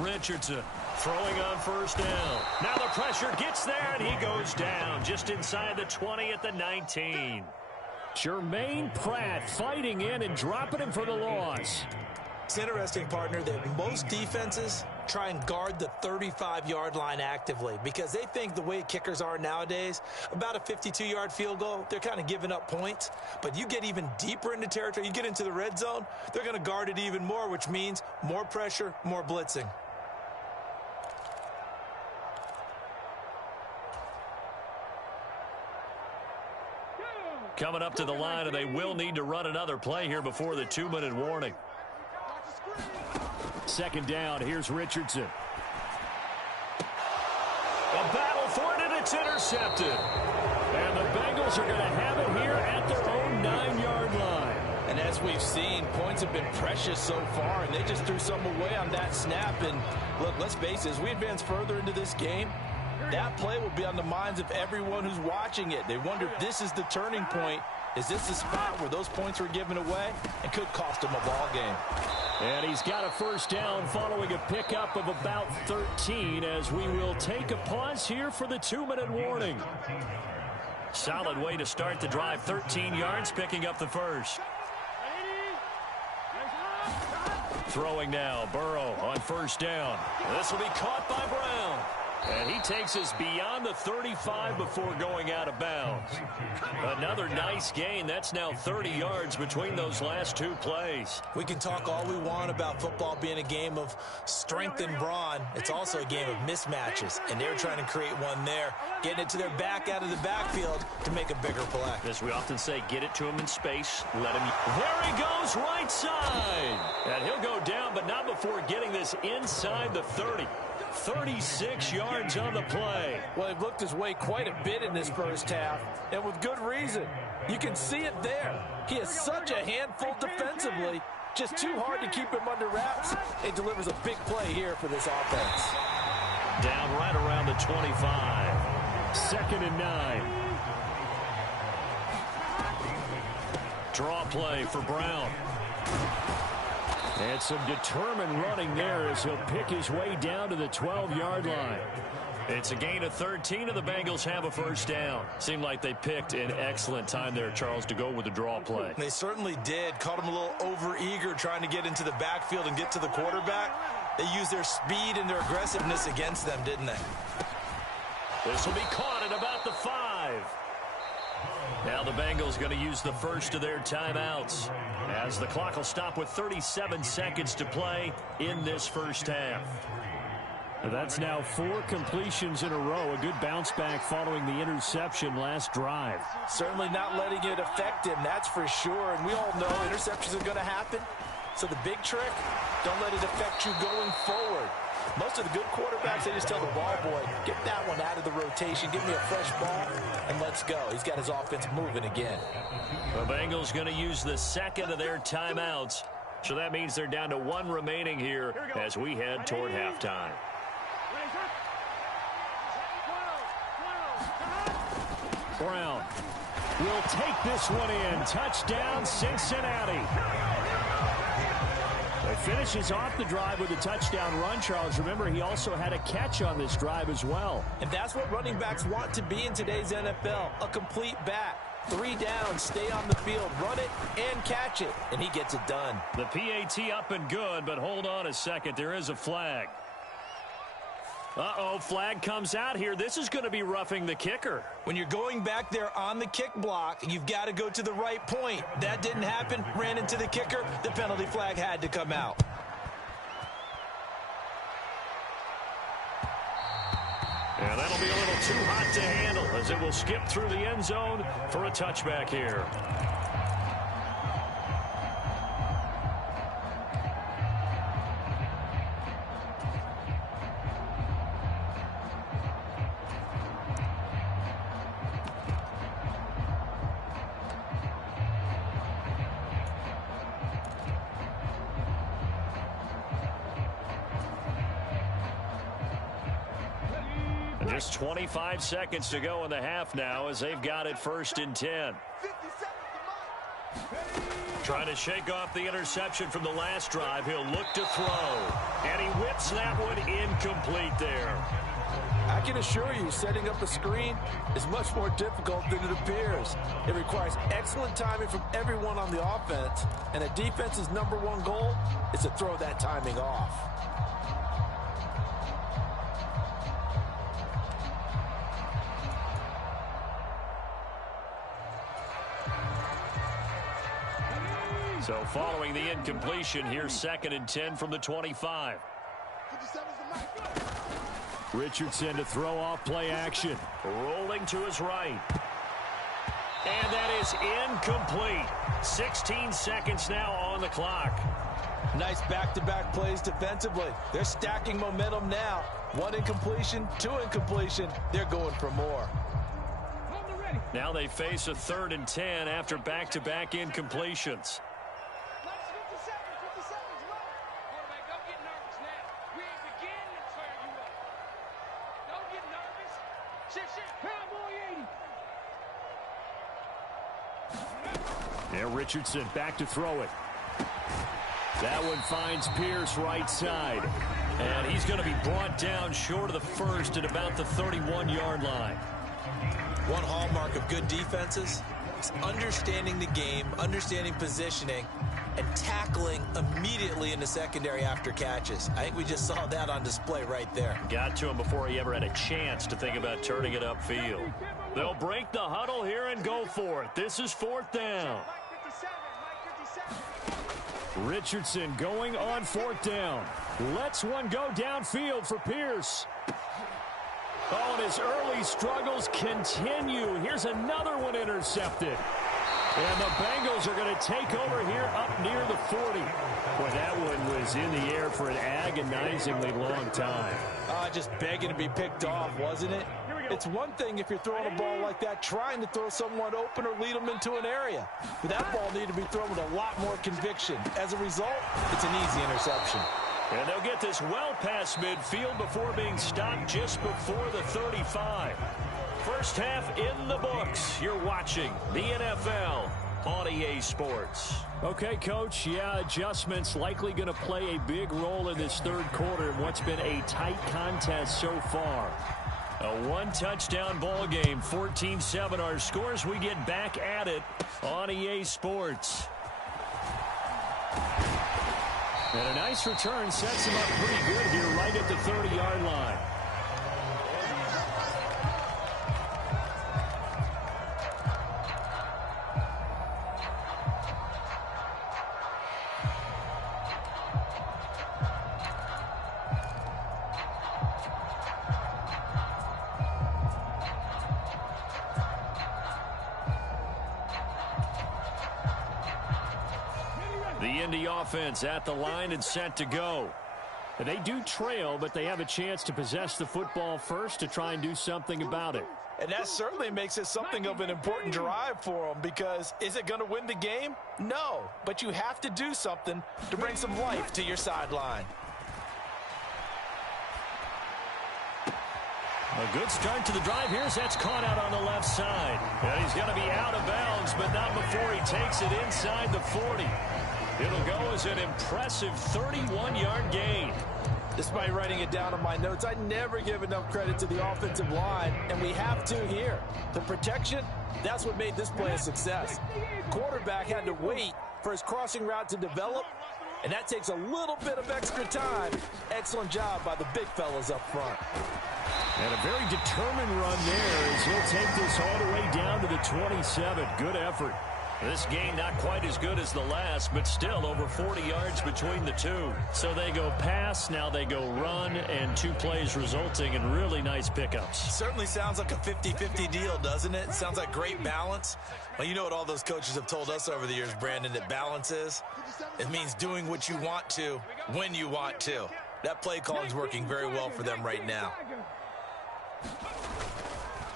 Richardson throwing on first down. Now the pressure gets there, and he goes down just inside the 20 at the 19. Jermaine Pratt fighting in and dropping him for the loss. It's interesting, partner, that most defenses try and guard the 35-yard line actively because they think the way kickers are nowadays, about a 52-yard field goal, they're kind of giving up points. But you get even deeper into territory, you get into the red zone, they're going to guard it even more, which means more pressure, more blitzing. Coming up to the line, and they will need to run another play here before the 2-minute warning. Second down, here's Richardson. A battle for it, and it's intercepted. And the Bengals are going to have it here at their own 9-yard line. And as we've seen, points have been precious so far, and they just threw some away on that snap. And look, let's face it, as we advance further into this game, that play will be on the minds of everyone who's watching it. They wonder if this is the turning point. Is this the spot where those points were given away and could cost them a ball game? And he's got a first down following a pickup of about 13 as we will take a pause here for the 2-minute warning. Solid way to start the drive. 13 yards, picking up the first. Throwing now, Burrow on first down. This will be caught by Brown. And he takes us beyond the 35 before going out of bounds. Another nice gain. That's now 30 yards between those last 2 plays. We can talk all we want about football being a game of strength and brawn. It's also a game of mismatches, and they're trying to create one there, getting it to their back out of the backfield to make a bigger play. As we often say, get it to him in space. Let him. There he goes, right side. And he'll go down, but not before getting this inside the 30. 36 yards on the play. Well, he looked his way quite a bit in this first half, and with good reason. You can see it there. He is such a handful defensively, just too hard to keep him under wraps. It delivers a big play here for this offense. Down right around the 25. Second and 9. Draw play for Brown. And some determined running there as he'll pick his way down to the 12-yard line. It's a gain of 13, and the Bengals have a first down. Seemed like they picked an excellent time there, Charles, to go with the draw play. They certainly did. Caught him a little over-eager trying to get into the backfield and get to the quarterback. They used their speed and their aggressiveness against them, didn't they? This will be caught at about the 5. Now the Bengals going to use the first of their timeouts as the clock will stop with 37 seconds to play in this first half. That's now 4 completions in a row. A good bounce back following the interception last drive. Certainly not letting it affect him, that's for sure. And we all know interceptions are going to happen. So the big trick, don't let it affect you going forward. Most of the good quarterbacks, they just tell the ball boy, get that one out of the rotation, give me a fresh ball, and let's go. He's got his offense moving again. The Bengals going to use the second of their timeouts. So that means they're down to 1 remaining here as we head toward halftime. Brown will take this one in. Touchdown, Cincinnati. He finishes off the drive with a touchdown run, Charles. Remember, he also had a catch on this drive as well. And that's what running backs want to be in today's NFL, a complete back. 3 down, stay on the field, run it, and catch it, and he gets it done. The PAT up and good, but hold on a second. There is a flag. Uh-oh, flag comes out here. This is going to be roughing the kicker. When you're going back there on the kick block, you've got to go to the right point. That didn't happen, ran into the kicker. The penalty flag had to come out. And that'll be a little too hot to handle as it will skip through the end zone for a touchback here. Just 25 seconds to go in the half now as they've got it 1st and 10. Trying to shake off the interception from the last drive. He'll look to throw. And he whips that one incomplete there. I can assure you, setting up a screen is much more difficult than it appears. It requires excellent timing from everyone on the offense, and a defense's #1 goal is to throw that timing off. So following the incompletion, here's 2nd and 10 from the 25. Richardson to throw off play action. Rolling to his right. And that is incomplete. 16 seconds now on the clock. Nice back-to-back plays defensively. They're stacking momentum now. 1 incompletion, 2 incompletion. They're going for more. Now they face a 3rd and 10 after back-to-back incompletions. And Richardson back to throw it. That one finds Pierce right side. And he's going to be brought down short of the first at about the 31-yard line. One hallmark of good defenses is understanding the game, understanding positioning, and tackling immediately in the secondary after catches. I think we just saw that on display right there. Got to him before he ever had a chance to think about turning it upfield. They'll break the huddle here and go for it. This is 4th down. Richardson going on 4th down. Lets one go downfield for Pierce. Oh, and his early struggles continue. Here's another one intercepted. And the Bengals are going to take over here up near the 40. Boy, that one was in the air for an agonizingly long time. Just begging to be picked off, wasn't it? It's one thing if you're throwing a ball like that, trying to throw someone open or lead them into an area. But that ball needed to be thrown with a lot more conviction. As a result, it's an easy interception. And they'll get this well past midfield before being stopped just before the 35. First half in the books. You're watching the NFL on EA Sports. Okay, Coach, yeah, adjustments likely going to play a big role in this 3rd quarter in what's been a tight contest so far. A 1-touchdown ball game, 14-7 our scores. We get back at it on EA Sports. And a nice return sets him up pretty good here right at the 30-yard line. The Indy offense at the line and set to go. They do trail, but they have a chance to possess the football first to try and do something about it. And that certainly makes it something of an important drive for them, because is it going to win the game? No, but you have to do something to bring some life to your sideline. A good start to the drive here as that's caught out on the left side. And he's going to be out of bounds, but not before he takes it inside the 40. It'll go as an impressive 31-yard gain. Despite writing it down on my notes, I never give enough credit to the offensive line, and we have to here. The protection, that's what made this play a success. Quarterback had to wait for his crossing route to develop, and that takes a little bit of extra time. Excellent job by the big fellas up front. And a very determined run there as he'll take this all the way down to the 27. Good effort. This game not quite as good as the last, but still over 40 yards between the two. So they go pass, now they go run, and 2 plays resulting in really nice pickups. Certainly sounds like a 50-50 deal, doesn't it? Sounds like great balance. Well, you know what all those coaches have told us over the years, Brandon, that balance is? It means doing what you want to when you want to. That play calling is working very well for them right now.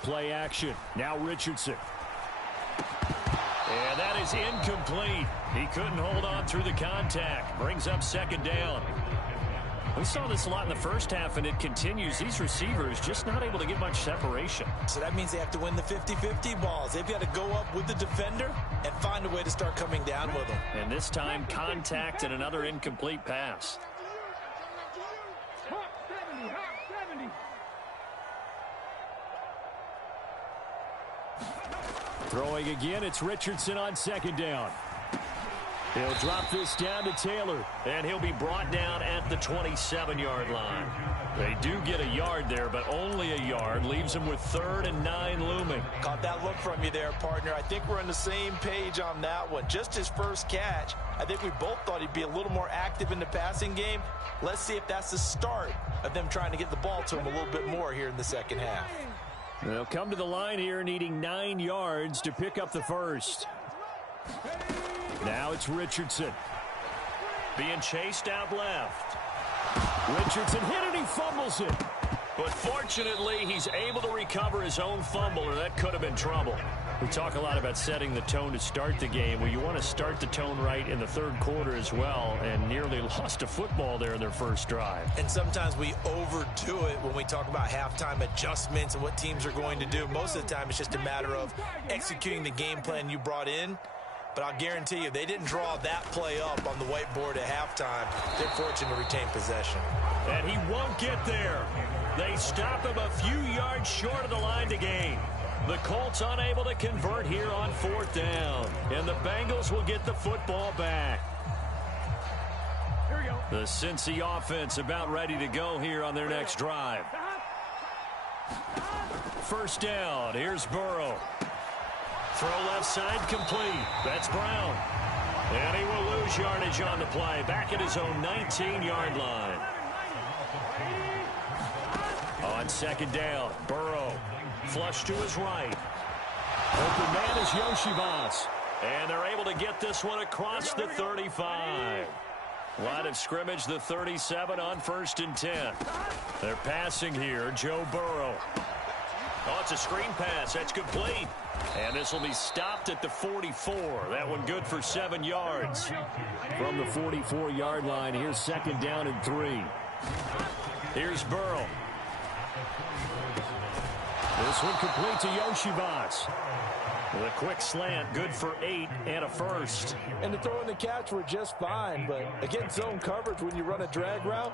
Play action. Now Richardson. And that is incomplete. He couldn't hold on through the contact. Brings up second down. We saw this a lot in the first half, and it continues. These receivers just not able to get much separation. So that means they have to win the 50-50 balls. They've got to go up with the defender and find a way to start coming down with them. And this time, contact and another incomplete pass. Throwing again, it's Richardson on second down. He'll drop this down to Taylor, and he'll be brought down at the 27-yard line. They do get a yard there, but only a yard. Leaves them with 3rd and 9 looming. Caught that look from you there, partner. I think we're on the same page on that one. Just his first catch. I think we both thought he'd be a little more active in the passing game. Let's see if that's the start of them trying to get the ball to him a little bit more here in the second half. They'll come to the line here needing 9 yards to pick up the first. Now it's Richardson. Being chased out left. Richardson hit it, he fumbles it. But fortunately, he's able to recover his own fumble, or that could have been trouble. We talk a lot about setting the tone to start the game. Well, you want to start the tone right in the third quarter as well, and nearly lost a football there in their first drive. And sometimes we overdo it when we talk about halftime adjustments and what teams are going to do. Most of the time, it's just a matter of executing the game plan you brought in. But I'll guarantee you, they didn't draw that play up on the whiteboard at halftime. They're fortunate to retain possession. And he won't get there. They stop him a few yards short of the line to gain. The Colts unable to convert here on 4th down. And the Bengals will get the football back. The Cincy offense about ready to go here on their next drive. First down. Here's Burrow. Throw left side complete. That's Brown. And he will lose yardage on the play. Back at his own 19-yard line. On second down, Burrow. Flush to his right. Open man is Yoshivas. And they're able to get this one across the 35. Line of scrimmage, the 37 on 1st and 10. They're passing here, Joe Burrow. Oh, it's a screen pass. That's complete. And this will be stopped at the 44. That one good for 7 yards. From the 44-yard line, here's second down and 3. Here's Burrow. This one complete to Yoshivas. With a quick slant, good for 8 and a first. And the throw and the catch were just fine, but again, zone coverage when you run a drag route,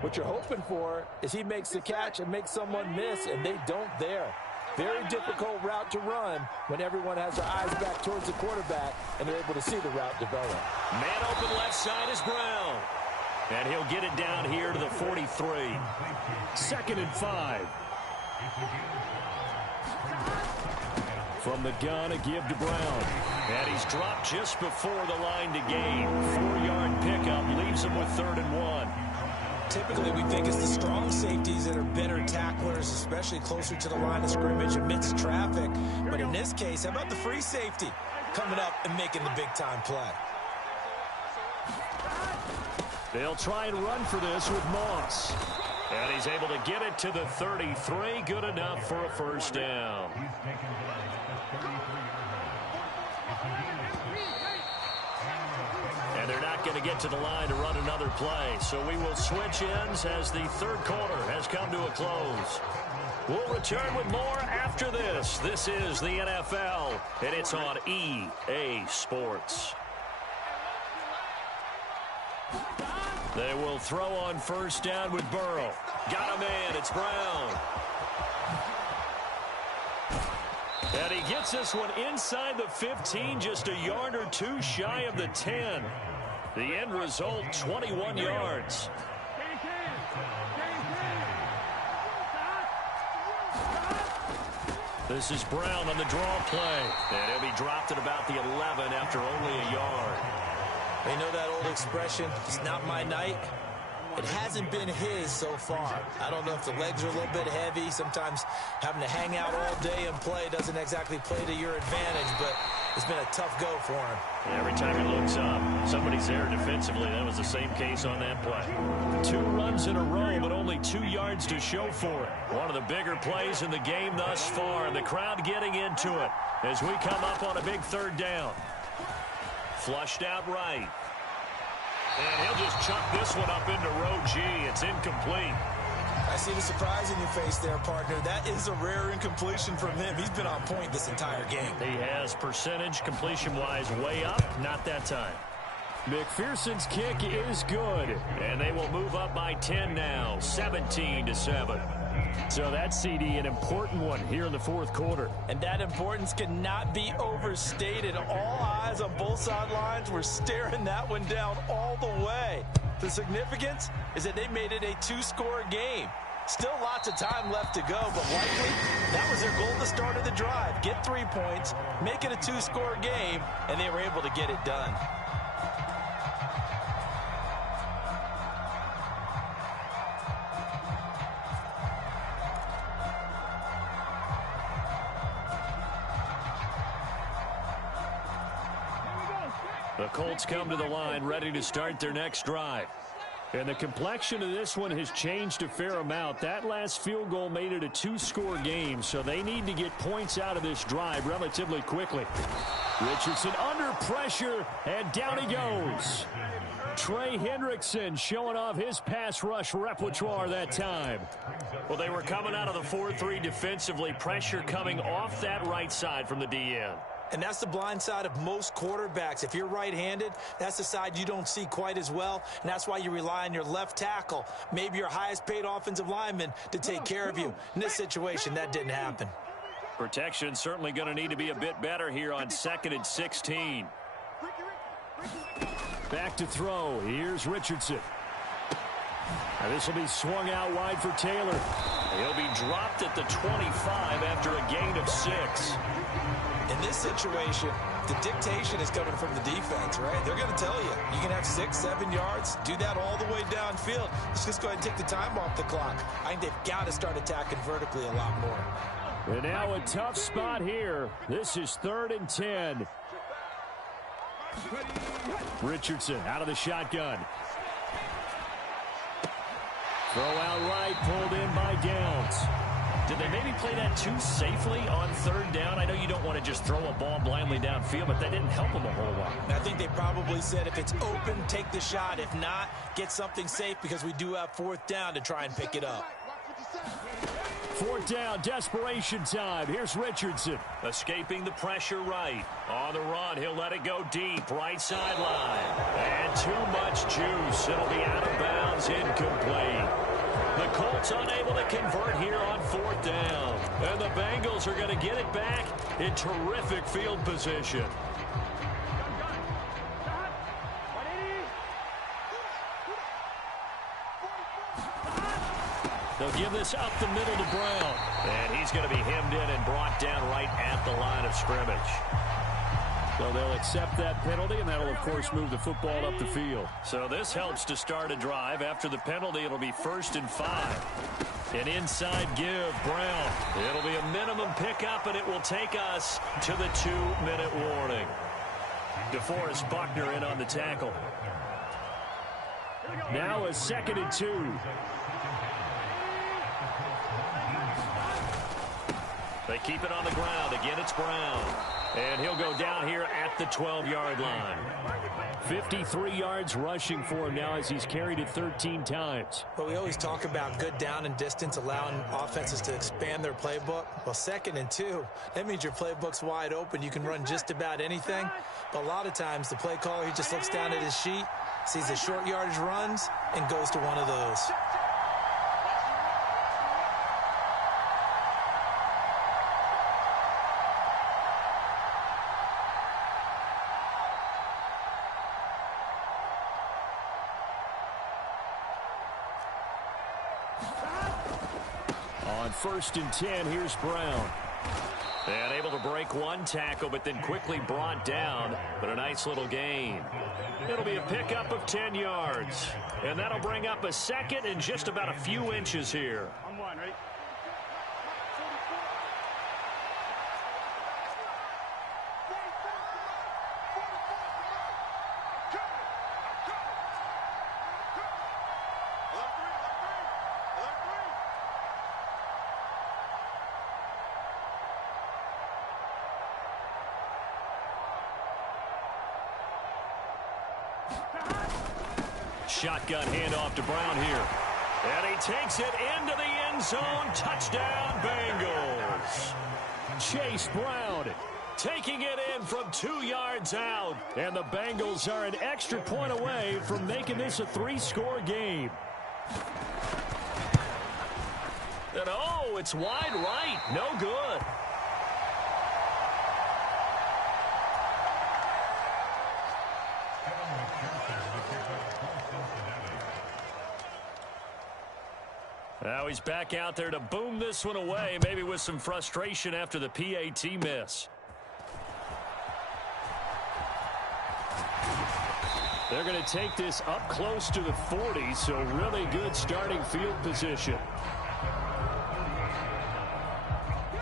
what you're hoping for is he makes the catch and makes someone miss, and they don't there. Very difficult route to run when everyone has their eyes back towards the quarterback and they're able to see the route develop. Man open left side is Brown. And he'll get it down here to the 43. 2nd and 5. From the gun, a give to Brown. And he's dropped just before the line to gain. 4-yard pickup leaves him with 3rd and 1. Typically, we think it's the strong safeties that are better tacklers, especially closer to the line of scrimmage amidst traffic. But in this case, how about the free safety coming up and making the big-time play? They'll try and run for this with Moss. And he's able to get it to the 33. Good enough for a first down. And they're not going to get to the line to run another play. So we will switch ends as the third quarter has come to a close. We'll return with more after this. This is the NFL, and it's on EA Sports. They will throw on first down with Burrow. Got a man. It's Brown. And he gets this one inside the 15, just a yard or two shy of the 10. The end result, 21 yards. This is Brown on the draw play. And he'll be dropped at about the 11 after only a yard. They know that old expression, it's not my night. It hasn't been his so far. I don't know if the legs are a little bit heavy. Sometimes having to hang out all day and play doesn't exactly play to your advantage, but it's been a tough go for him. Every time he looks up, somebody's there defensively. That was the same case on that play. 2 runs in a row, but only 2 yards to show for it. One of the bigger plays in the game thus far, and the crowd getting into it as we come up on a big third down. Flushed out right. And he'll just chuck this one up into row G. It's incomplete. I see the surprise in your face there, partner. That is a rare incompletion from him. He's been on point this entire game. He has percentage completion-wise way up. Not that time. McPherson's kick is good. And they will move up by 10 now, 17-7. So that CD, an important one here in the fourth quarter. And that importance cannot be overstated. All eyes on both sidelines were staring that one down all the way. The significance is that they made it a 2-score game. Still lots of time left to go, but likely that was their goal at the start of the drive. Get 3 points, make it a 2-score game, and they were able to get it done. The Colts come to the line, ready to start their next drive. And the complexion of this one has changed a fair amount. That last field goal made it a 2-score game, so they need to get points out of this drive relatively quickly. Richardson under pressure, and down he goes. Trey Hendrickson showing off his pass rush repertoire that time. Well, they were coming out of the 4-3 defensively. Pressure coming off that right side from the DN. And that's the blind side of most quarterbacks. If you're right-handed, that's the side you don't see quite as well, and that's why you rely on your left tackle, maybe your highest-paid offensive lineman, to take care of you. In this situation, that didn't happen. Protection certainly going to need to be a bit better here on 2nd and 16. Back to throw. Here's Richardson. Now this will be swung out wide for Taylor. He'll be dropped at the 25 after a gain of 6. In this situation, the dictation is coming from the defense, right? They're going to tell you, you can have 6, 7 yards, do that all the way downfield. Let's just go ahead and take the time off the clock. I think they've got to start attacking vertically a lot more. And now a tough spot here. This is 3rd and 10. Richardson out of the shotgun. Throw out right, pulled in by Downs. Did they maybe play that too safely on 3rd down? I know you don't want to just throw a ball blindly downfield, but that didn't help them a whole lot. I think they probably said if it's open, take the shot. If not, get something safe because we do have 4th down to try and pick it up. 4th down, desperation time. Here's Richardson. Escaping the pressure right. On the run, he'll let it go deep. Right sideline. And too much juice. It'll be out of bounds, incomplete. The Colts unable to convert here on 4th down. And the Bengals are going to get it back in terrific field position. They'll give this up the middle to Brown. And he's going to be hemmed in and brought down right at the line of scrimmage. So they'll accept that penalty, and that'll, of course, move the football up the field. So this helps to start a drive. After the penalty, it'll be 1st and 5. An inside give, Brown. It'll be a minimum pickup, and it will take us to the 2-minute warning. DeForest Buckner in on the tackle. Now a 2nd and 2. They keep it on the ground. Again, it's Brown. And he'll go down here at the 12-yard line. 53 yards rushing for him now as he's carried it 13 times. But we always talk about good down and distance, allowing offenses to expand their playbook. Well, 2nd and 2, that means your playbook's wide open. You can run just about anything. But a lot of times the play caller, he just looks down at his sheet, sees the short yardage runs, and goes to one of those. On 1st and 10, here's Brown. And able to break one tackle, but then quickly brought down. But a nice little gain. It'll be a pickup of 10 yards. And that'll bring up a second and just about a few inches here. I'm one, right? Shotgun handoff to Brown here. And he takes it into the end zone. Touchdown, Bengals. Chase Brown taking it in from 2 yards out. And the Bengals are an extra point away from making this a 3-score game. And oh, it's wide right. No good. Now he's back out there to boom this one away, maybe with some frustration after the PAT miss. They're going to take this up close to the 40, so really good starting field position.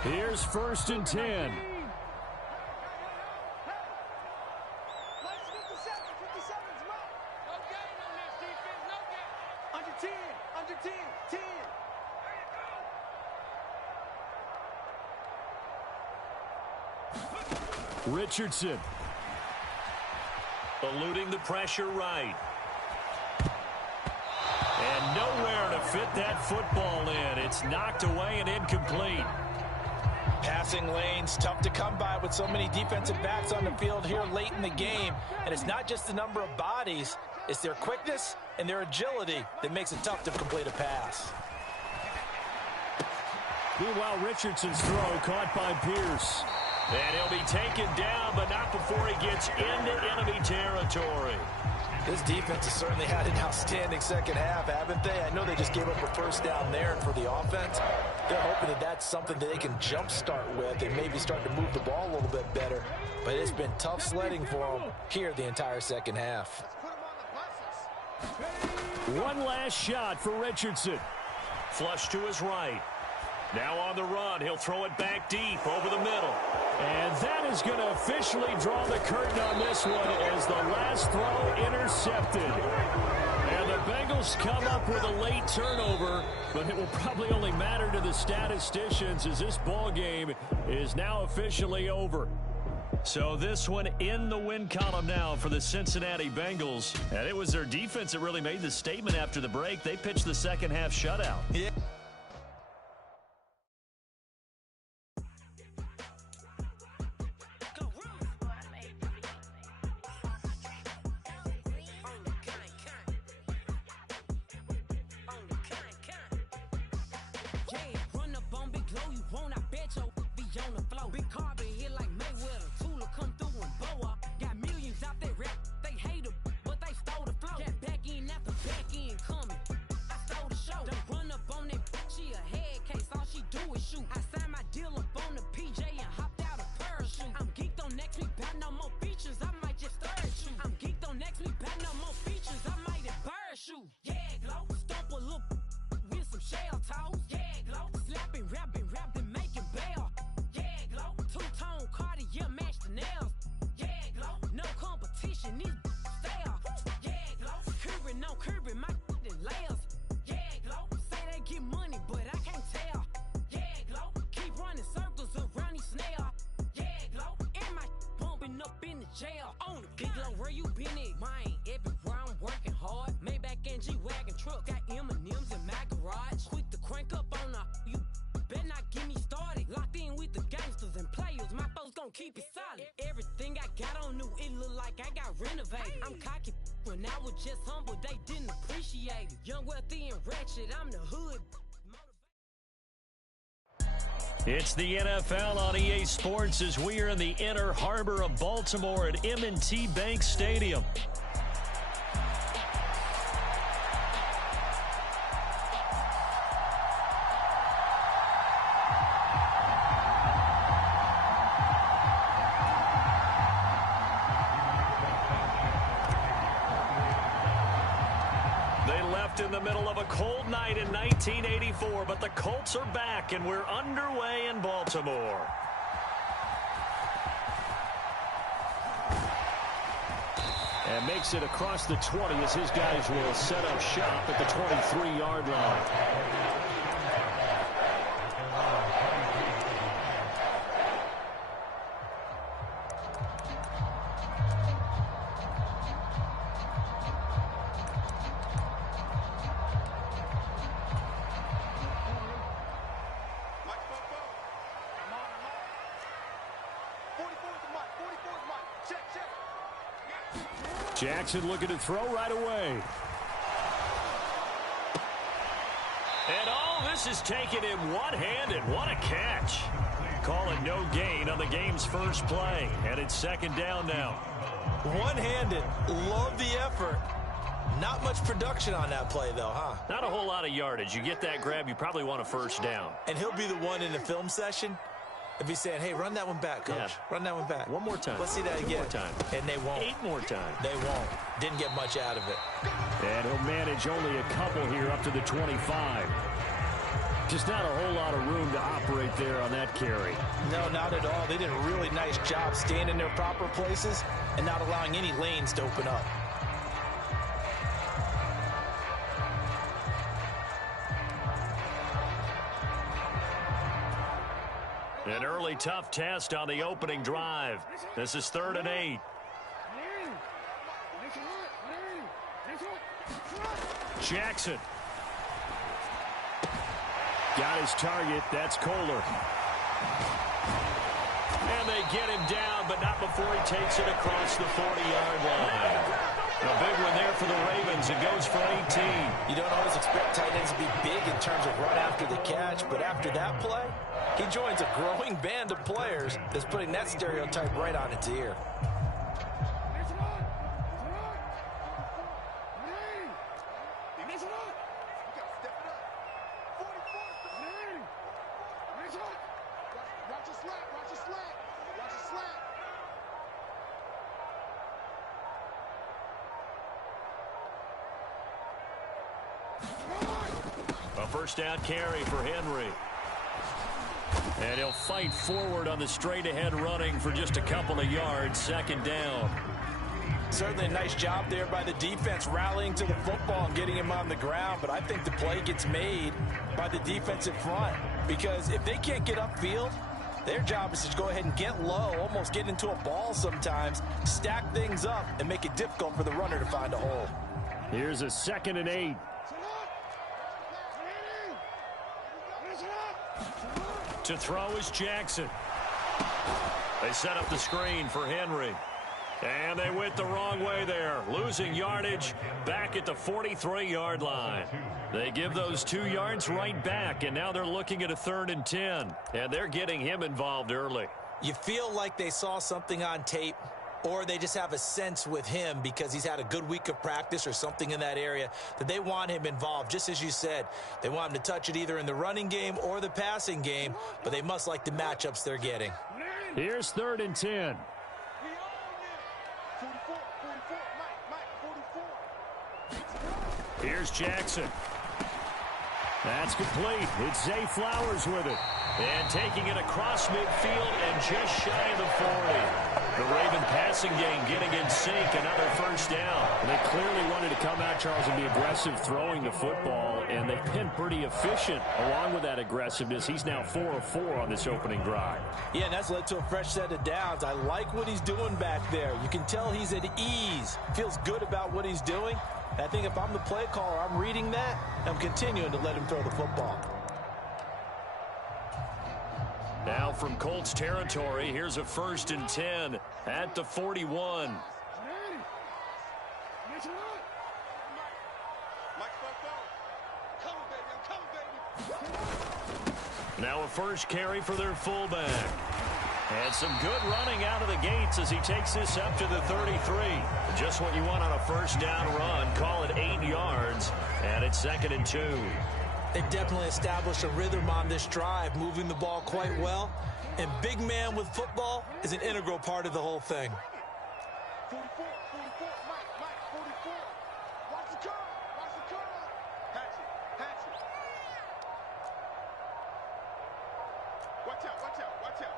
Here's 1st and 10. Richardson eluding the pressure right. And nowhere to fit that football in. It's knocked away and incomplete. Passing lanes, tough to come by with so many defensive backs on the field here late in the game. And it's not just the number of bodies, it's their quickness and their agility that makes it tough to complete a pass. Meanwhile, Richardson's throw caught by Pierce. And he'll be taken down, but not before he gets into enemy territory. This defense has certainly had an outstanding second half, haven't they? I know they just gave up a first down there, and for the offense, they're hoping that that's something that they can jumpstart with and maybe start to move the ball a little bit better. But it's been tough sledding for them here the entire second half. One last shot for Richardson. Flush to his right. Now on the run, he'll throw it back deep over the middle. And that is going to officially draw the curtain on this one as the last throw intercepted. And the Bengals come up with a late turnover, but it will probably only matter to the statisticians as this ball game is now officially over. So this one in the win column now for the Cincinnati Bengals. And it was their defense that really made the statement after the break. They pitched the second half shutout. Yeah. Keep it solid. Everything I got on new, it look like like I got renovated. I'm cocky when I was just humble, they didn't appreciate it. Young, wealthy, and wretched, I'm the hood. It's the NFL on EA Sports as we are in the Inner Harbor of Baltimore at M&T Bank Stadium. In the middle of a cold night in 1984, but the Colts are back and we're underway in Baltimore. And makes it across the 20 as his guys will set up shop at the 23-yard line. Jackson looking to throw right away. And oh, this is taken in one-handed. What a catch. Call it no gain on the game's first play. And it's second down now. One-handed. Love the effort. Not much production on that play, though, huh? Not a whole lot of yardage. You get that grab, you probably want a first down. And he'll be the one in the film session if he's saying, hey, run that one back, coach. Yeah. Run that one back. One more time. Let's see that again. One more time. And they won't. 8 more times. They won't. Didn't get much out of it. And he'll manage only a couple here up to the 25. Just not a whole lot of room to operate there on that carry. No, not at all. They did a really nice job staying in their proper places and not allowing any lanes to open up. An early tough test on the opening drive. This is 3rd and 8. Jackson. Got his target. That's Kohler. And they get him down, but not before he takes it across the 40-yard line. A big one there for the Ravens. It goes for 18. You don't always expect tight ends to be big in terms of run after the catch, but after that play, he joins a growing band of players that's putting that stereotype right on its ear. A first down carry for Henry. And he'll fight forward on the straight-ahead running for just a couple of yards. Second down. Certainly a nice job there by the defense rallying to the football and getting him on the ground. But I think the play gets made by the defensive front. Because if they can't get upfield, their job is to go ahead and get low, almost get into a ball sometimes, stack things up, and make it difficult for the runner to find a hole. Here's a 2nd and 8. To throw is Jackson. They set up the screen for Henry. And they went the wrong way there. Losing yardage back at the 43-yard line. They give those 2 yards right back, and now they're looking at a 3rd and 10. And they're getting him involved early. You feel like they saw something on tape, or they just have a sense with him because he's had a good week of practice or something in that area that they want him involved. Just as you said, they want him to touch it either in the running game or the passing game, but they must like the matchups they're getting. Here's 3rd and 10. Here's Jackson. That's complete. It's Zay Flowers with it. And taking it across midfield and just shy of the 40. The Raven passing game getting in sync. Another first down. They clearly wanted to come out, Charles, and be aggressive throwing the football, and they've been pretty efficient along with that aggressiveness. He's now 4 of 4 on this opening drive. Yeah, and that's led to a fresh set of downs. I like what he's doing back there. You can tell he's at ease. Feels good about what he's doing. And I think if I'm the play caller, I'm reading that, and I'm continuing to let him throw the football. Now from Colts territory, here's a 1st and 10 at the 41. Now a first carry for their fullback. And some good running out of the gates as he takes this up to the 33. Just what you want on a first down run. Call it 8 yards, and it's 2nd and 2. They definitely established a rhythm on this drive, moving the ball quite well. And big man with football is an integral part of the whole thing. 44, Mike, 44. Watch the curl. Hatch it.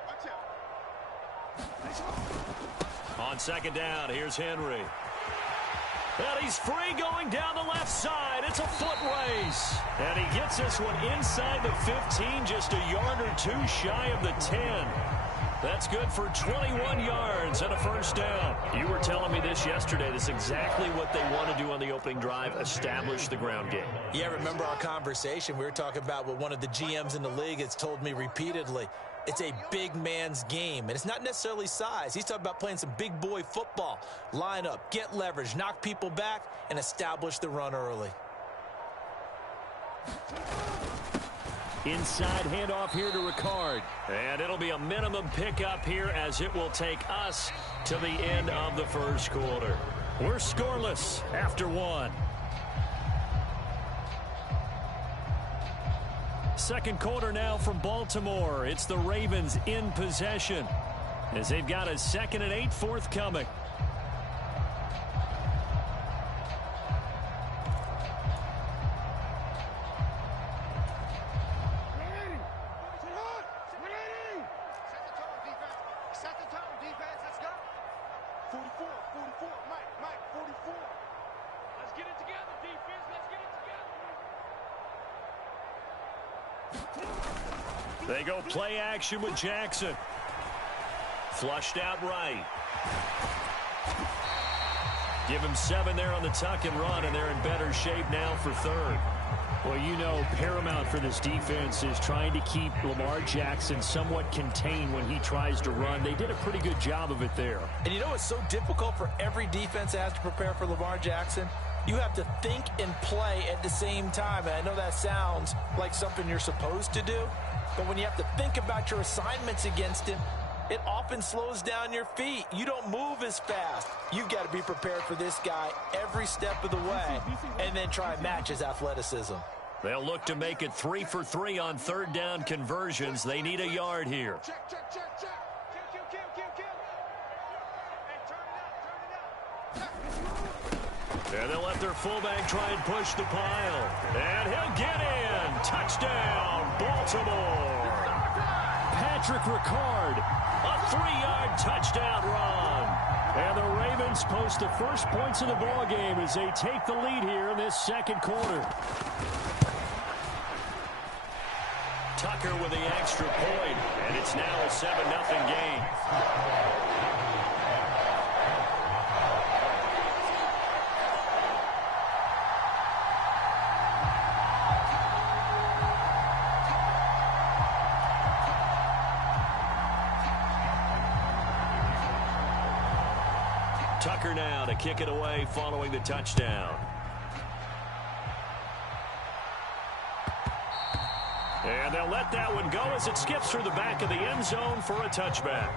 Watch out. On 2nd down, here's Henry. And he's free going down the left side. It's a foot race. And he gets this one inside the 15, just a yard or two shy of the 10. That's good for 21 yards and a first down. You were telling me this yesterday. This is exactly what they want to do on the opening drive, establish the ground game. Yeah, remember our conversation? We were talking about what one of the GMs in the league has told me repeatedly. It's a big man's game, and it's not necessarily size. He's talking about playing some big boy football. Line up, get leverage, knock people back, and establish the run early. Inside handoff here to Ricard. And it'll be a minimum pickup here as it will take us to the end of the first quarter. We're scoreless after 1. Second quarter now from Baltimore. It's the Ravens in possession as they've got a 2nd and 8 forthcoming. They go play action with Jackson. Flushed out right. Give him 7 there on the tuck and run, and they're in better shape now for 3rd. Well, you know, paramount for this defense is trying to keep Lamar Jackson somewhat contained when he tries to run. They did a pretty good job of it there. And you know it's so difficult for every defense that has to prepare for Lamar Jackson? You have to think and play at the same time. And I know that sounds like something you're supposed to do, but when you have to think about your assignments against him, it often slows down your feet. You don't move as fast. You've got to be prepared for this guy every step of the way and then try and match his athleticism. They'll look to make it 3 for 3 on 3rd down conversions. They need a yard here. Check. And they'll let their fullback try and push the pile. And he'll get in. Touchdown, Baltimore. Patrick Ricard, a 3-yard touchdown run. And the Ravens post the first points of the ball game as they take the lead here in this second quarter. Tucker with the extra point, and it's now a 7-0 game. Tucker now to kick it away following the touchdown. And they'll let that one go as it skips through the back of the end zone for a touchback.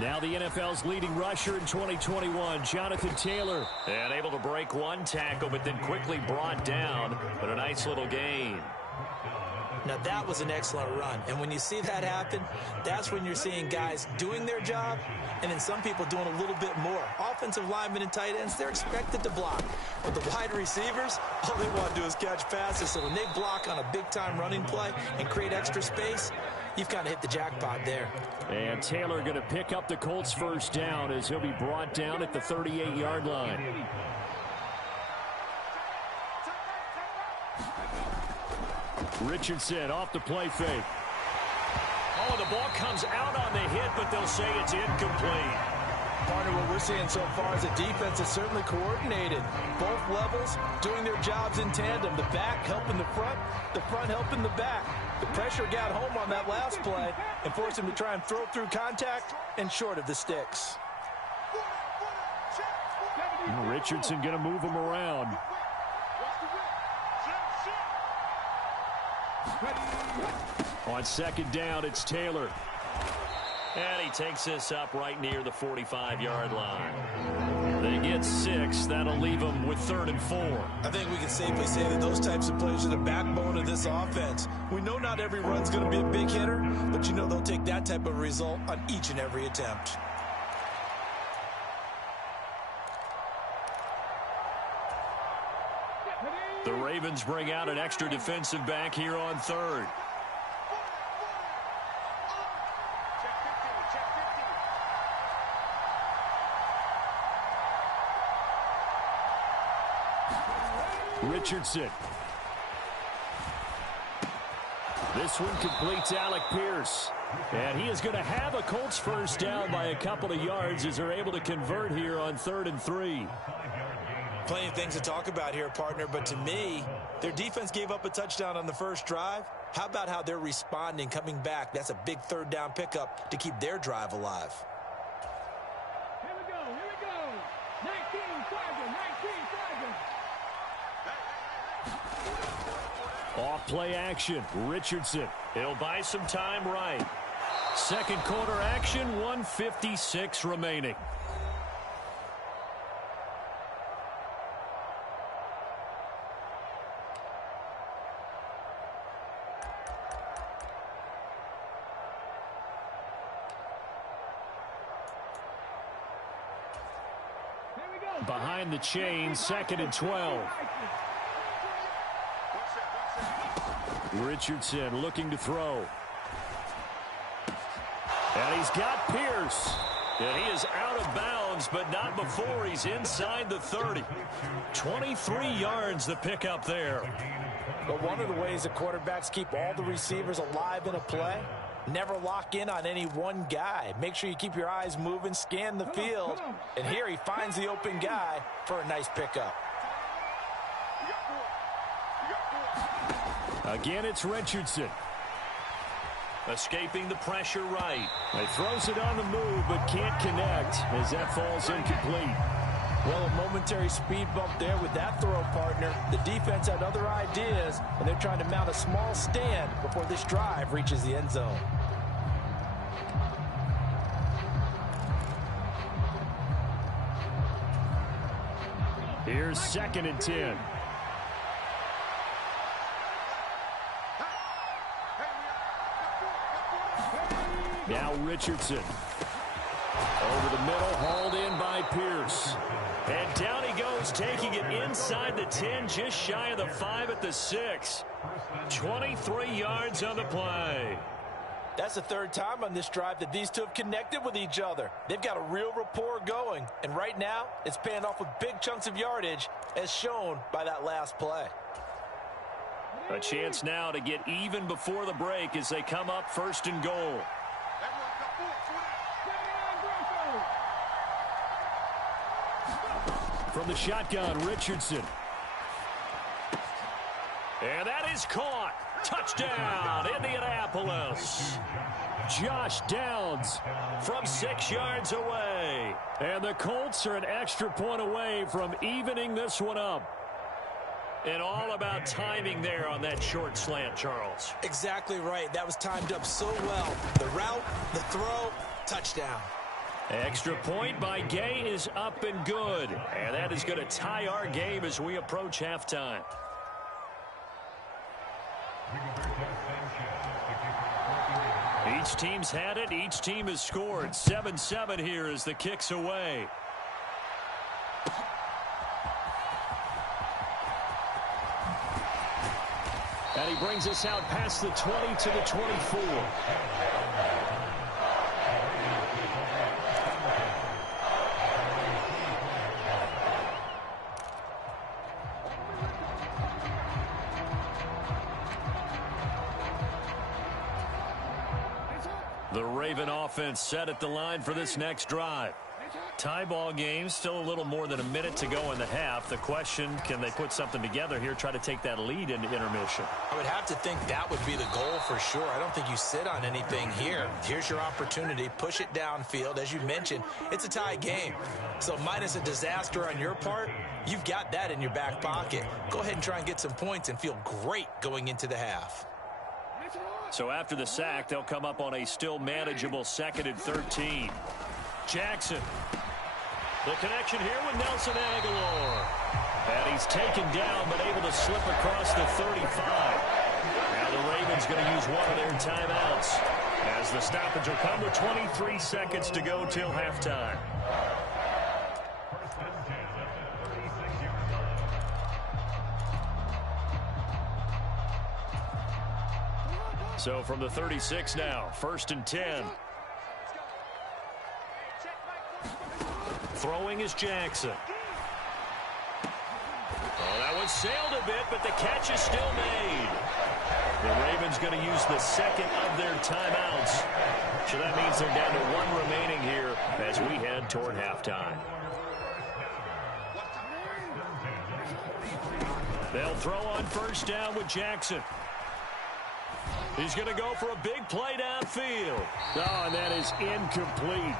Now the NFL's leading rusher in 2021, Jonathan Taylor. And able to break one tackle, but then quickly brought down. But a nice little gain. Now that was an excellent run. And when you see that happen, that's when you're seeing guys doing their job and then some people doing a little bit more. Offensive linemen and tight ends, they're expected to block. But the wide receivers, all they want to do is catch passes. So when they block on a big-time running play and create extra space, you've kind of hit the jackpot there. And Taylor going to pick up the Colts' first down as he'll be brought down at the 38-yard line. Richardson off the play fake. Oh, the ball comes out on the hit, but they'll say it's incomplete. Partner, what we're seeing so far is the defense is certainly coordinated. Both levels doing their jobs in tandem. The back helping the front helping the back. The pressure got home on that last play and forced him to try and throw through contact and short of the sticks. Richardson going to move him around. On second down, it's Taylor. And he takes this up right near the 45-yard line. They get 6. That'll leave them with 3rd and 4. I think we can safely say that those types of plays are the backbone of this offense. We know not every run's going to be a big hitter, but you know they'll take that type of result on each and every attempt. The Ravens bring out an extra defensive back here on 3rd. Richardson. This one completes Alec Pierce. And he is going to have a Colts first down by a couple of yards as they're able to convert here on 3rd and 3. Plenty of things to talk about here, partner, but to me, their defense gave up a touchdown on the first drive. How about how they're responding, coming back? That's a big 3rd down pickup to keep their drive alive. Here we go. 19 Sergeant. Off play action. Richardson. He'll buy some time right. Second quarter action, 1:56 remaining. Behind the chain, 2nd and 12. Richardson looking to throw. And he's got Pierce. And he is out of bounds, but not before he's inside the 30. 23 yards the pickup there. But one of the ways the quarterbacks keep all the receivers alive in a play, never lock in on any one guy. Make sure you keep your eyes moving, scan the field. And here he finds the open guy for a nice pickup. Again, it's Richardson. Escaping the pressure right. He throws it on the move, but can't connect as that falls incomplete. Well, a momentary speed bump there with that throw, partner. The defense had other ideas, and they're trying to mount a small stand before this drive reaches the end zone. Here's 2nd and 10. Now Richardson. Over the middle, hauled in by Pierce. And down he goes, taking it inside the 10, just shy of the 5 at the 6. 23 yards on the play. That's the 3rd time on this drive that these two have connected with each other. They've got a real rapport going. And right now, it's paying off with big chunks of yardage, as shown by that last play. A chance now to get even before the break as they come up 1st and goal. From the shotgun, Richardson. And that is caught. Touchdown, Indianapolis. Josh Downs from 6 yards away. And the Colts are an extra point away from evening this one up. And all about timing there on that short slant, Charles. Exactly right. That was timed up so well. The route, the throw, touchdown. Extra point by Gay is up and good. And that is going to tie our game as we approach halftime. Each team's had it. Each team has scored. 7-7 here as the kick's away. And he brings us out past the 20 to the 24. The Raven offense set at the line for this next drive. Tie ball game, still a little more than a minute to go in the half. The question, can they put something together here, try to take that lead into intermission? I would have to think that would be the goal for sure. I don't think you sit on anything here. Here's your opportunity. Push it downfield. As you mentioned, it's a tie game. So minus a disaster on your part, you've got that in your back pocket. Go ahead and try and get some points and feel great going into the half. So after the sack, they'll come up on a still manageable 2nd and 13. Jackson. The connection here with Nelson Aguilar. And he's taken down, but able to slip across the 35. Now the Ravens going to use one of their timeouts, as the stoppage will come with 23 seconds to go till halftime. So from the 36 now, 1st and 10. Throwing is Jackson. Oh, that one sailed a bit, but the catch is still made. The Ravens going to use the 2nd of their timeouts. So that means they're down to 1 remaining here as we head toward halftime. They'll throw on 1st down with Jackson. He's going to go for a big play downfield. Oh, and that is incomplete.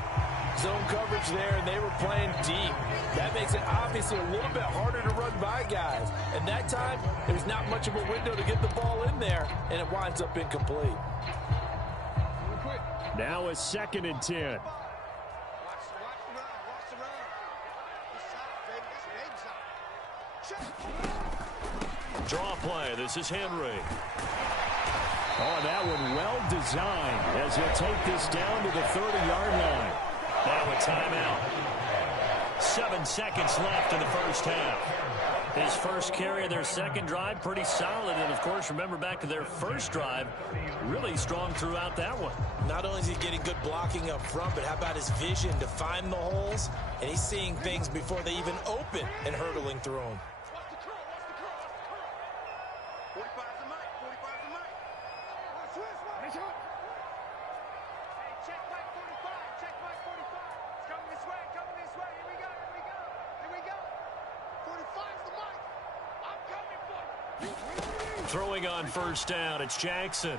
Zone coverage there, and they were playing deep. That makes it obviously a little bit harder to run by guys. And that time, there's not much of a window to get the ball in there, and it winds up incomplete. Now a 2nd and 10. Draw play. This is Henry. Oh, that one well designed as he'll take this down to the 30-yard line. Now a timeout. 7 seconds left in the first half. His first carry of their 2nd drive, pretty solid. And, of course, remember back to their first drive, really strong throughout that one. Not only is he getting good blocking up front, but how about his vision to find the holes? And he's seeing things before they even open and hurdling through them. Throwing on 1st down, it's Jackson.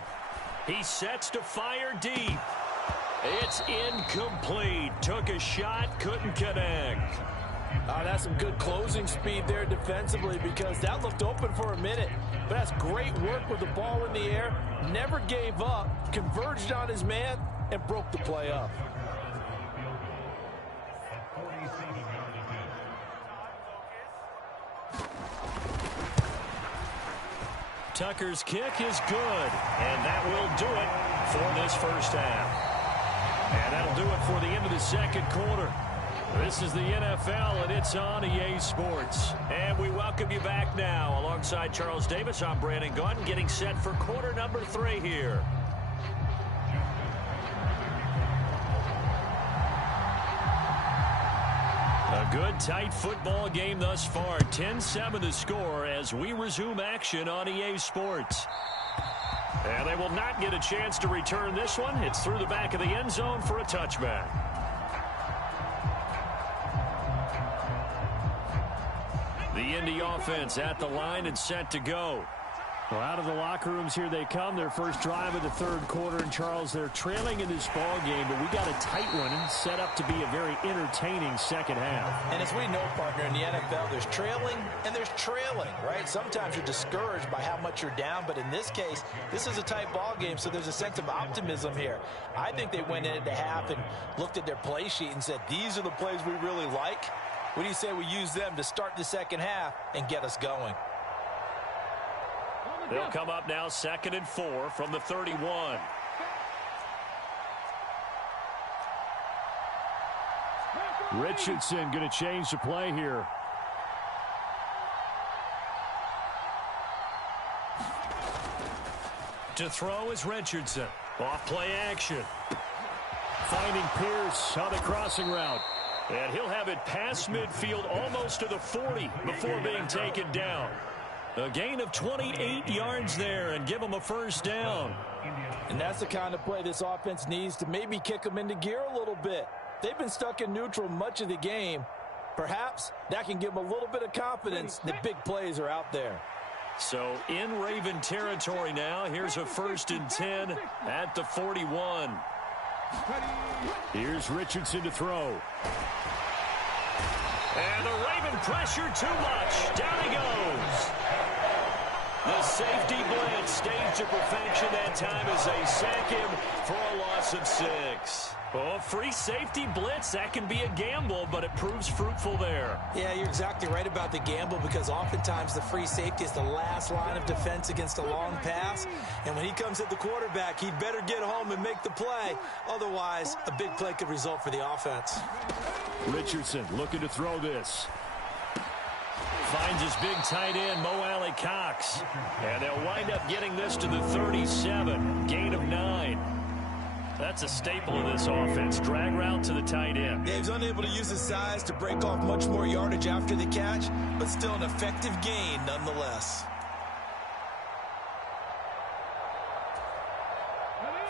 He sets to fire deep. It's incomplete. Took a shot, couldn't connect. That's some good closing speed there defensively, because that looked open for a minute. But that's great work with the ball in the air. Never gave up, converged on his man, and broke the play up. Tucker's kick is good, and that will do it for this first half. And that'll do it for the end of the 2nd quarter. This is the NFL, and it's on EA Sports. And we welcome you back now. Alongside Charles Davis, I'm Brandon Gaudin, getting set for quarter number 3 here. A good, tight football game thus far. 10-7 the score as we resume action on EA Sports. And they will not get a chance to return this one. It's through the back of the end zone for a touchback. The Indy offense at the line and set to go. Well, out of the locker rooms here they come. Their first drive of the 3rd quarter. And, Charles, they're trailing in this ball game, but we got a tight one set up to be a very entertaining 2nd half. And as we know, partner, in the NFL, there's trailing and there's trailing, right? Sometimes you're discouraged by how much you're down, but in this case, this is a tight ball game, so there's a sense of optimism here. I think they went into half and looked at their play sheet and said, these are the plays we really like. What do you say we use them to start the 2nd half and get us going? They'll come up now 2nd and 4 from the 31. Richardson going to change the play here. To throw is Richardson. Off play action. Finding Pierce on the crossing route. And he'll have it past midfield almost to the 40 before being taken down. A gain of 28 yards there and give them a 1st down. And that's the kind of play this offense needs to maybe kick them into gear a little bit. They've been stuck in neutral much of the game. Perhaps that can give them a little bit of confidence that big plays are out there. So in Raven territory now. Here's a 1st and 10 at the 41. Here's Richardson to throw. And the Raven pressure too much. Down he goes. The safety blitz staged to perfection that time as they sack him for a loss of 6. Oh, free safety blitz, that can be a gamble, but it proves fruitful there. Yeah, you're exactly right about the gamble because oftentimes the free safety is the last line of defense against a long pass. And when he comes at the quarterback, he'd better get home and make the play. Otherwise, a big play could result for the offense. Richardson looking to throw this. Finds his big tight end, Mo Alley Cox. And they'll wind up getting this to the 37. Gain of 9. That's a staple of this offense. Drag route to the tight end. Yeah, he's unable to use his size to break off much more yardage after the catch, but still an effective gain nonetheless.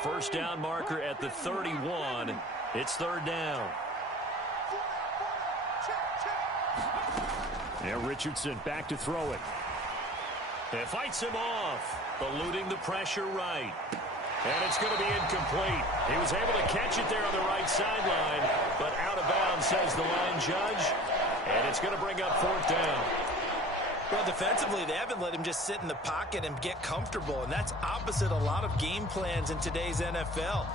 First down marker at the 31. It's 3rd down. Yeah, Richardson back to throw it. And fights him off, eluding the pressure right. And it's going to be incomplete. He was able to catch it there on the right sideline, but out of bounds, says the line judge. And it's going to bring up 4th down. Well, defensively, they haven't let him just sit in the pocket and get comfortable, and that's opposite a lot of game plans in today's NFL.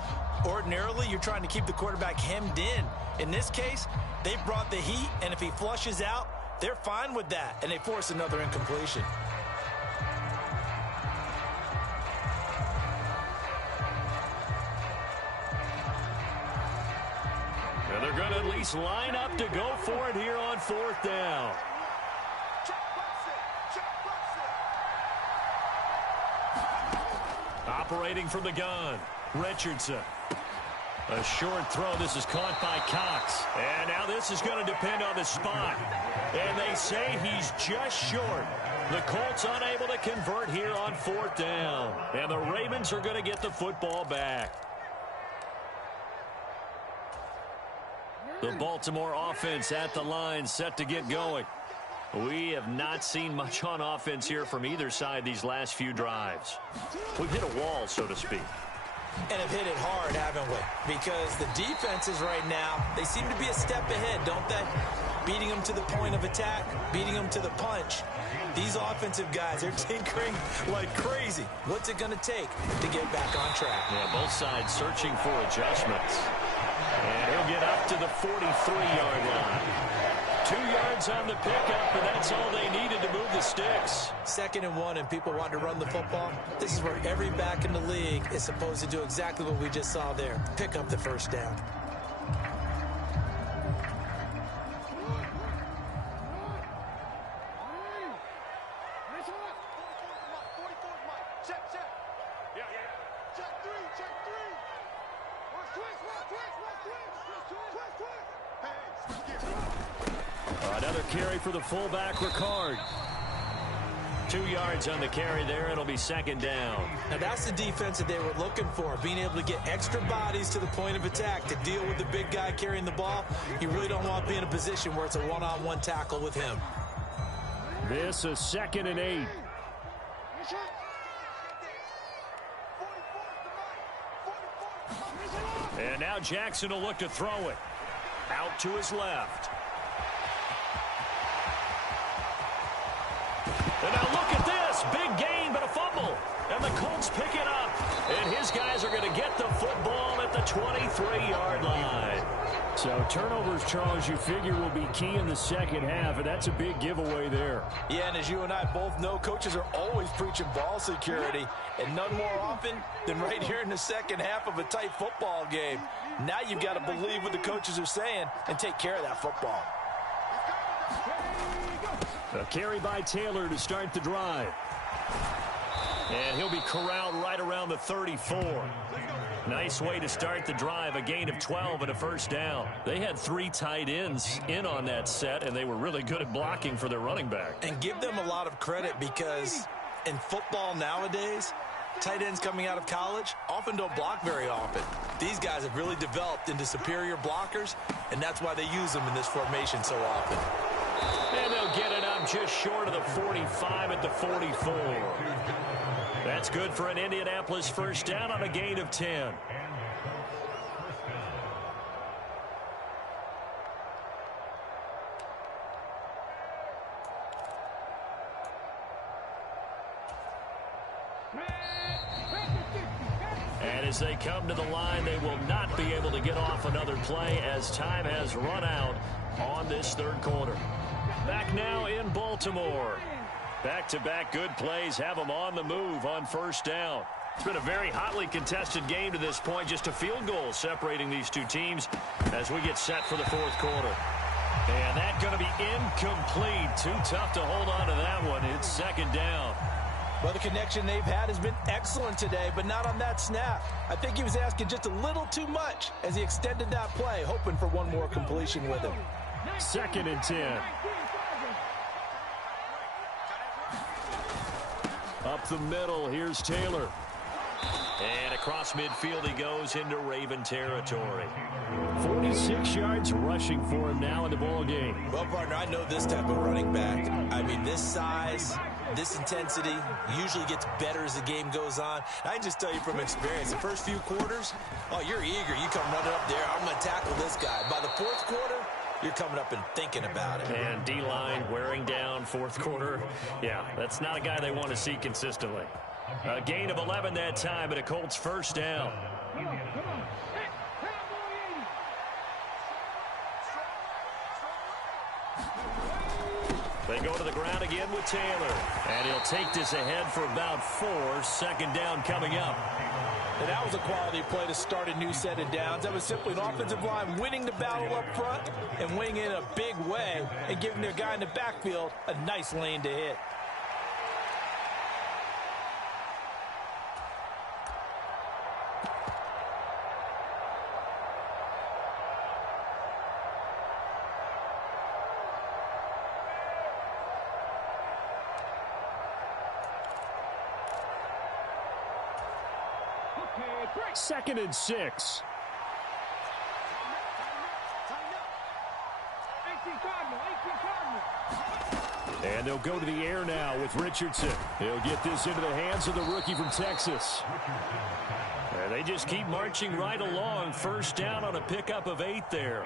Ordinarily, you're trying to keep the quarterback hemmed in. In this case, they've brought the heat, and if he flushes out, they're fine with that, and they force another incompletion. And they're going to at least line up to go for it here on 4th down. Operating from the gun, Richardson. A short throw. This is caught by Cox. And now this is going to depend on the spot. And they say he's just short. The Colts unable to convert here on 4th down. And the Ravens are going to get the football back. The Baltimore offense at the line, set to get going. We have not seen much on offense here from either side these last few drives. We've hit a wall, so to speak. And have hit it hard, haven't we? Because the defenses right now, they seem to be a step ahead, don't they? Beating them to the point of attack, beating them to the punch. These offensive guys are tinkering like crazy. What's it going to take to get back on track? Yeah, both sides searching for adjustments. And he'll get up to the 43-yard line. 2 yards on the pickup, and that's all they needed to move the sticks. 2nd and 1, and people want to run the football. This is where every back in the league is supposed to do exactly what we just saw there. Pick up the 1st down. Another carry for the fullback, Ricard. 2 yards on the carry there. It'll be 2nd down. Now that's the defense that they were looking for, being able to get extra bodies to the point of attack to deal with the big guy carrying the ball. You really don't want to be in a position where it's a one-on-one tackle with him. This is 2nd and 8. And now Jackson will look to throw it. Out to his left. And now look at this. Big gain, but a fumble. And the Colts pick it up. And his guys are going to get the football at the 23-yard line. So turnovers, Charles, you figure will be key in the 2nd half, and that's a big giveaway there. Yeah, and as you and I both know, coaches are always preaching ball security, and none more often than right here in the 2nd half of a tight football game. Now you've got to believe what the coaches are saying and take care of that football. A carry by Taylor to start the drive. And he'll be corralled right around the 34. Nice way to start the drive, a gain of 12 and a 1st down. They had 3 tight ends in on that set, and they were really good at blocking for their running back. And give them a lot of credit because in football nowadays, Tight ends coming out of college often don't block very often. These guys have really developed into superior blockers, and that's why they use them in this formation so often. And they'll get it up just short of the 45 at the 44. That's good for an Indianapolis first down on a gain of 10. And as they come to the line, they will not be able to get off another play as time has run out on this third quarter. Back now in Baltimore. Back-to-back good plays have them on the move on first down. It's been a very hotly contested game to this point. Just a field goal separating these two teams as we get set for the fourth quarter. And that's going to be incomplete. Too tough to hold on to that one. It's second down. Well, the connection they've had has been excellent today, but not on that snap. I think he was asking just a little too much as he extended that play, hoping for one more completion with him. Second and 10. Up the middle, here's Taylor. And across midfield he goes into Raven territory. 46 yards rushing for him now in the ball game. Well, partner, I know this type of running back. I mean, this size, this intensity usually gets better as the game goes on. I can just tell you from experience, the first few quarters, oh, you're eager. You come running up there, I'm going to tackle this guy. By the fourth quarter, you're coming up and thinking about it. And D-line wearing down fourth quarter. Yeah, that's not a guy they want to see consistently. A gain of 11 that time, and a Colts first down. They go to the ground again with Taylor. And he'll take this ahead for about 4. Second down coming up. And that was a quality play to start a new set of downs. That was simply an offensive line winning the battle up front and winning in a big way and giving their guy in the backfield a nice lane to hit. Second and 6. And they'll go to the air now with Richardson. He'll get this into the hands of the rookie from Texas. And they just keep marching right along. First down on a pickup of 8 there.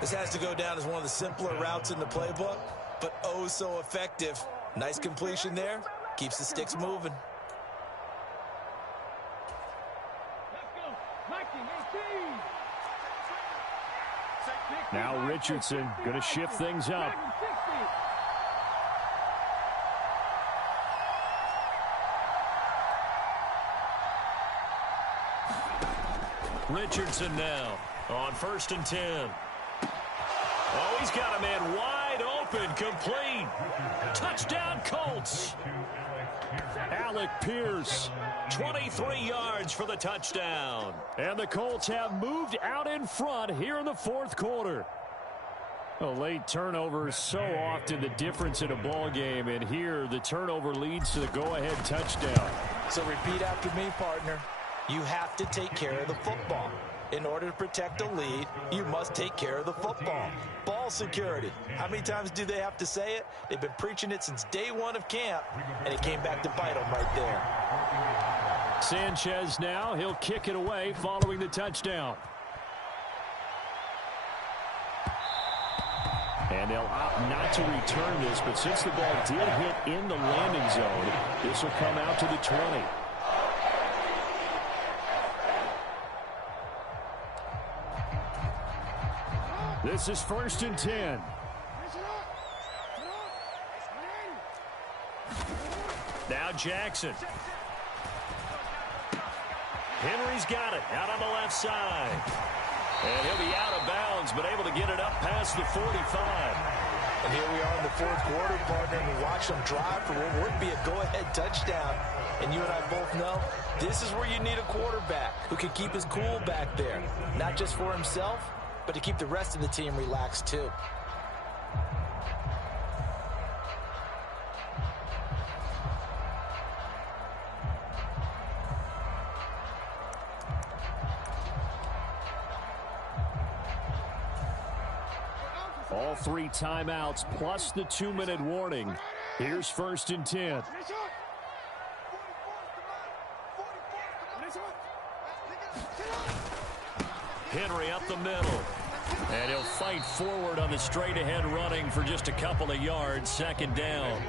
This has to go down as one of the simpler routes in the playbook, but oh so effective. Nice completion there. Keeps the sticks moving. Now Richardson going to shift things up. Richardson now on first and 10. Oh, he's got a man wide open, complete. Touchdown, Colts. Alec Pierce. 23 yards for the touchdown. And the Colts have moved out in front here in the fourth quarter. A late turnover is so often the difference in a ball game, and here the turnover leads to the go-ahead touchdown. So repeat after me, partner. You have to take care of the football. In order to protect a lead, you must take care of the football. Ball security. How many times do they have to say it? They've been preaching it since day one of camp, and it came back to bite them right there. Sanchez now, he'll kick it away following the touchdown. And they'll opt not to return this, but since the ball did hit in the landing zone, this will come out to the 20. This is first and 10. Now Jackson. Henry's got it out on the left side. And he'll be out of bounds, but able to get it up past the 45. And here we are in the fourth quarter, partner, and watch them drive for what would be a go-ahead touchdown. And you and I both know this is where you need a quarterback who can keep his cool back there. Not just for himself, but to keep the rest of the team relaxed too. All 3 timeouts plus the 2-minute warning. Here's 1st and 10. Henry up the middle. And he'll fight forward on the straight-ahead running for just a couple of yards. 2nd down.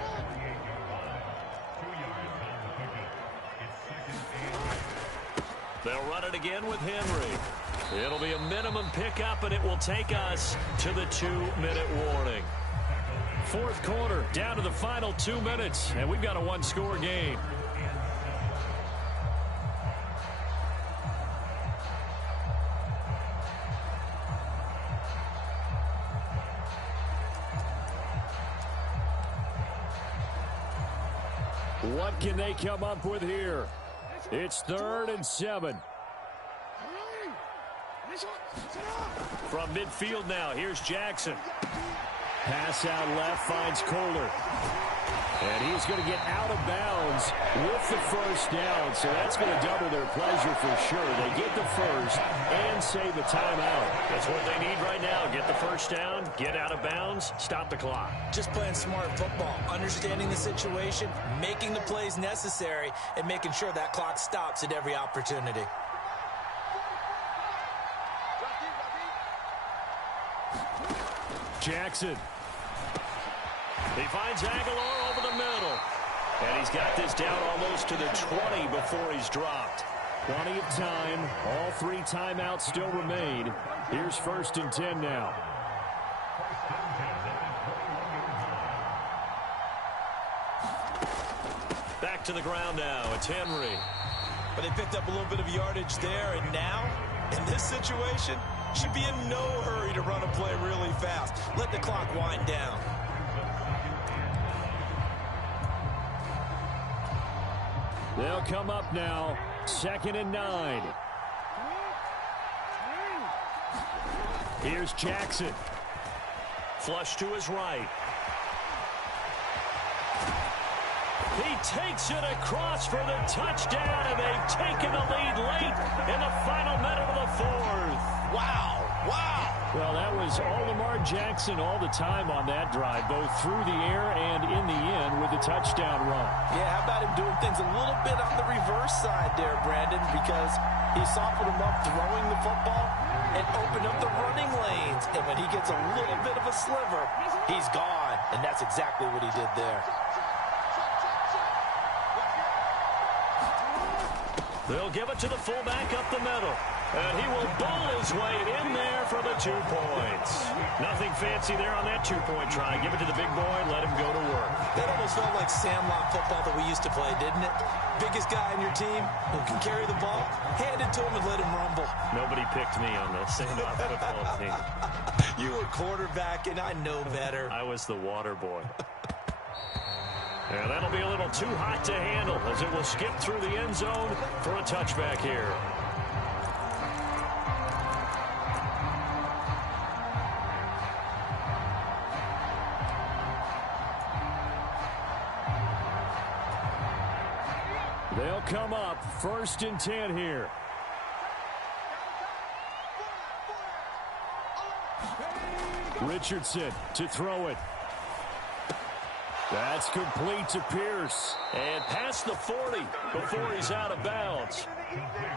They'll run it again with Henry. It'll be a minimum pickup, and it will take us to the 2-minute warning. 4th quarter, down to the final 2 minutes, and we've got a 1-score game. What can they come up with here? It's 3rd and 7. From midfield now, here's Jackson. Pass out left, finds Kohler. And he's going to get out of bounds with the 1st down, so that's going to double their pleasure for sure. They get the 1st and save the timeout. That's what they need right now. Get the 1st down, get out of bounds, stop the clock. Just playing smart football, understanding the situation, making the plays necessary, and making sure that clock stops at every opportunity. Jackson. He finds Aguilar over the middle. And he's got this down almost to the 20 before he's dropped. Plenty of time. All 3 timeouts still remain. Here's 1st and 10 now. Back to the ground now. It's Henry. But they picked up a little bit of yardage there, and now, in this situation, should be in no hurry to run a play really fast. Let the clock wind down. They'll come up now. 2nd and 9. Here's Jackson. Flush to his right. He takes it across for the touchdown, and they've taken the lead late in the final minute of the 4th. Wow. Wow. Well, that was all Lamar Jackson all the time on that drive, both through the air and in the end with the touchdown run. Yeah, how about him doing things a little bit on the reverse side there, Brandon, because he softened him up throwing the football and opened up the running lanes. And when he gets a little bit of a sliver, he's gone. And that's exactly what he did there. They'll give it to the fullback up the middle. And he will bowl his way in there for the 2 points. Nothing fancy there on that 2-point try. Give it to the big boy and let him go to work. That almost felt like Sandlot football that we used to play, didn't it? Biggest guy on your team who can carry the ball, hand it to him and let him rumble. Nobody picked me on the Sandlot football team. You were quarterback, and I know better. I was the water boy. And that'll be a little too hot to handle as it will skip through the end zone for a touchback here. They'll come up 1st and 10 here. Richardson to throw it. That's complete to Pierce. And past the 40 before he's out of bounds.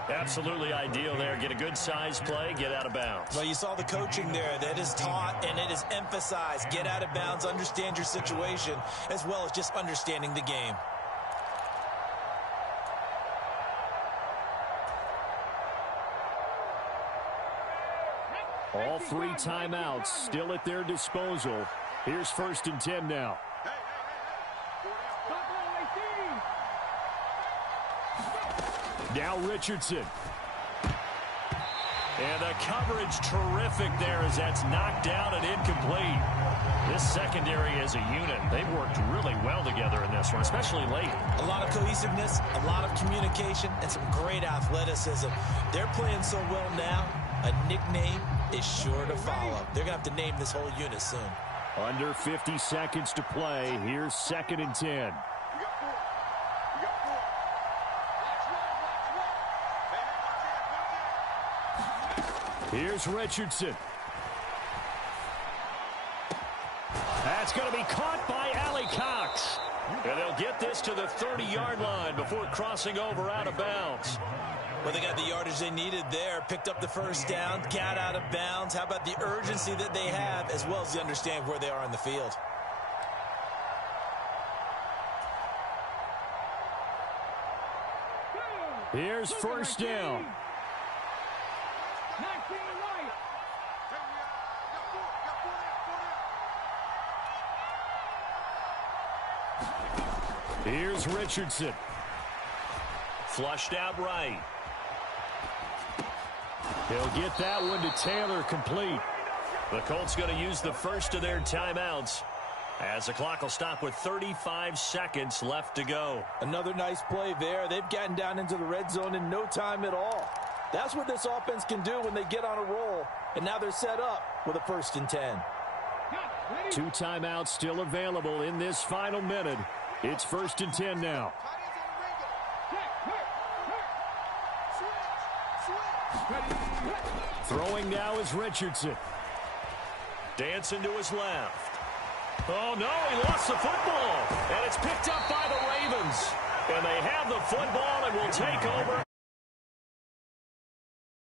Absolutely ideal there. Get a good size play, get out of bounds. Well, you saw the coaching there. That is taught and it is emphasized. Get out of bounds, understand your situation, as well as just understanding the game. All 3 timeouts still at their disposal. Here's 1st and 10 now. Now Richardson. And the coverage terrific there as that's knocked down and incomplete. This secondary as a unit, they've worked really well together in this one, especially late. A lot of cohesiveness, a lot of communication, and some great athleticism. They're playing so well now, a nickname is sure to follow. They're going to have to name this whole unit soon. Under 50 seconds to play. Here's 2nd and 10. Here's Richardson. That's going to be caught by Allie Cox. And they'll get this to the 30-yard line before crossing over out of bounds. Well, they got the yardage they needed there, picked up the first down, got out of bounds. How about the urgency that they have, as well as the understanding where they are in the field? Here's first down. 19 right. Here's Richardson. Flushed out right. He'll get that one to Taylor, complete. The Colts going to use the first of their timeouts as the clock will stop with 35 seconds left to go. Another nice play there. They've gotten down into the red zone in no time at all. That's what this offense can do when they get on a roll. And now they're set up with a 1st and 10. 2 timeouts still available in this final minute. It's 1st and 10 now. Throwing now is Richardson. Dancing to his left. Oh, no, he lost the football. And it's picked up by the Ravens. And they have the football and will take over.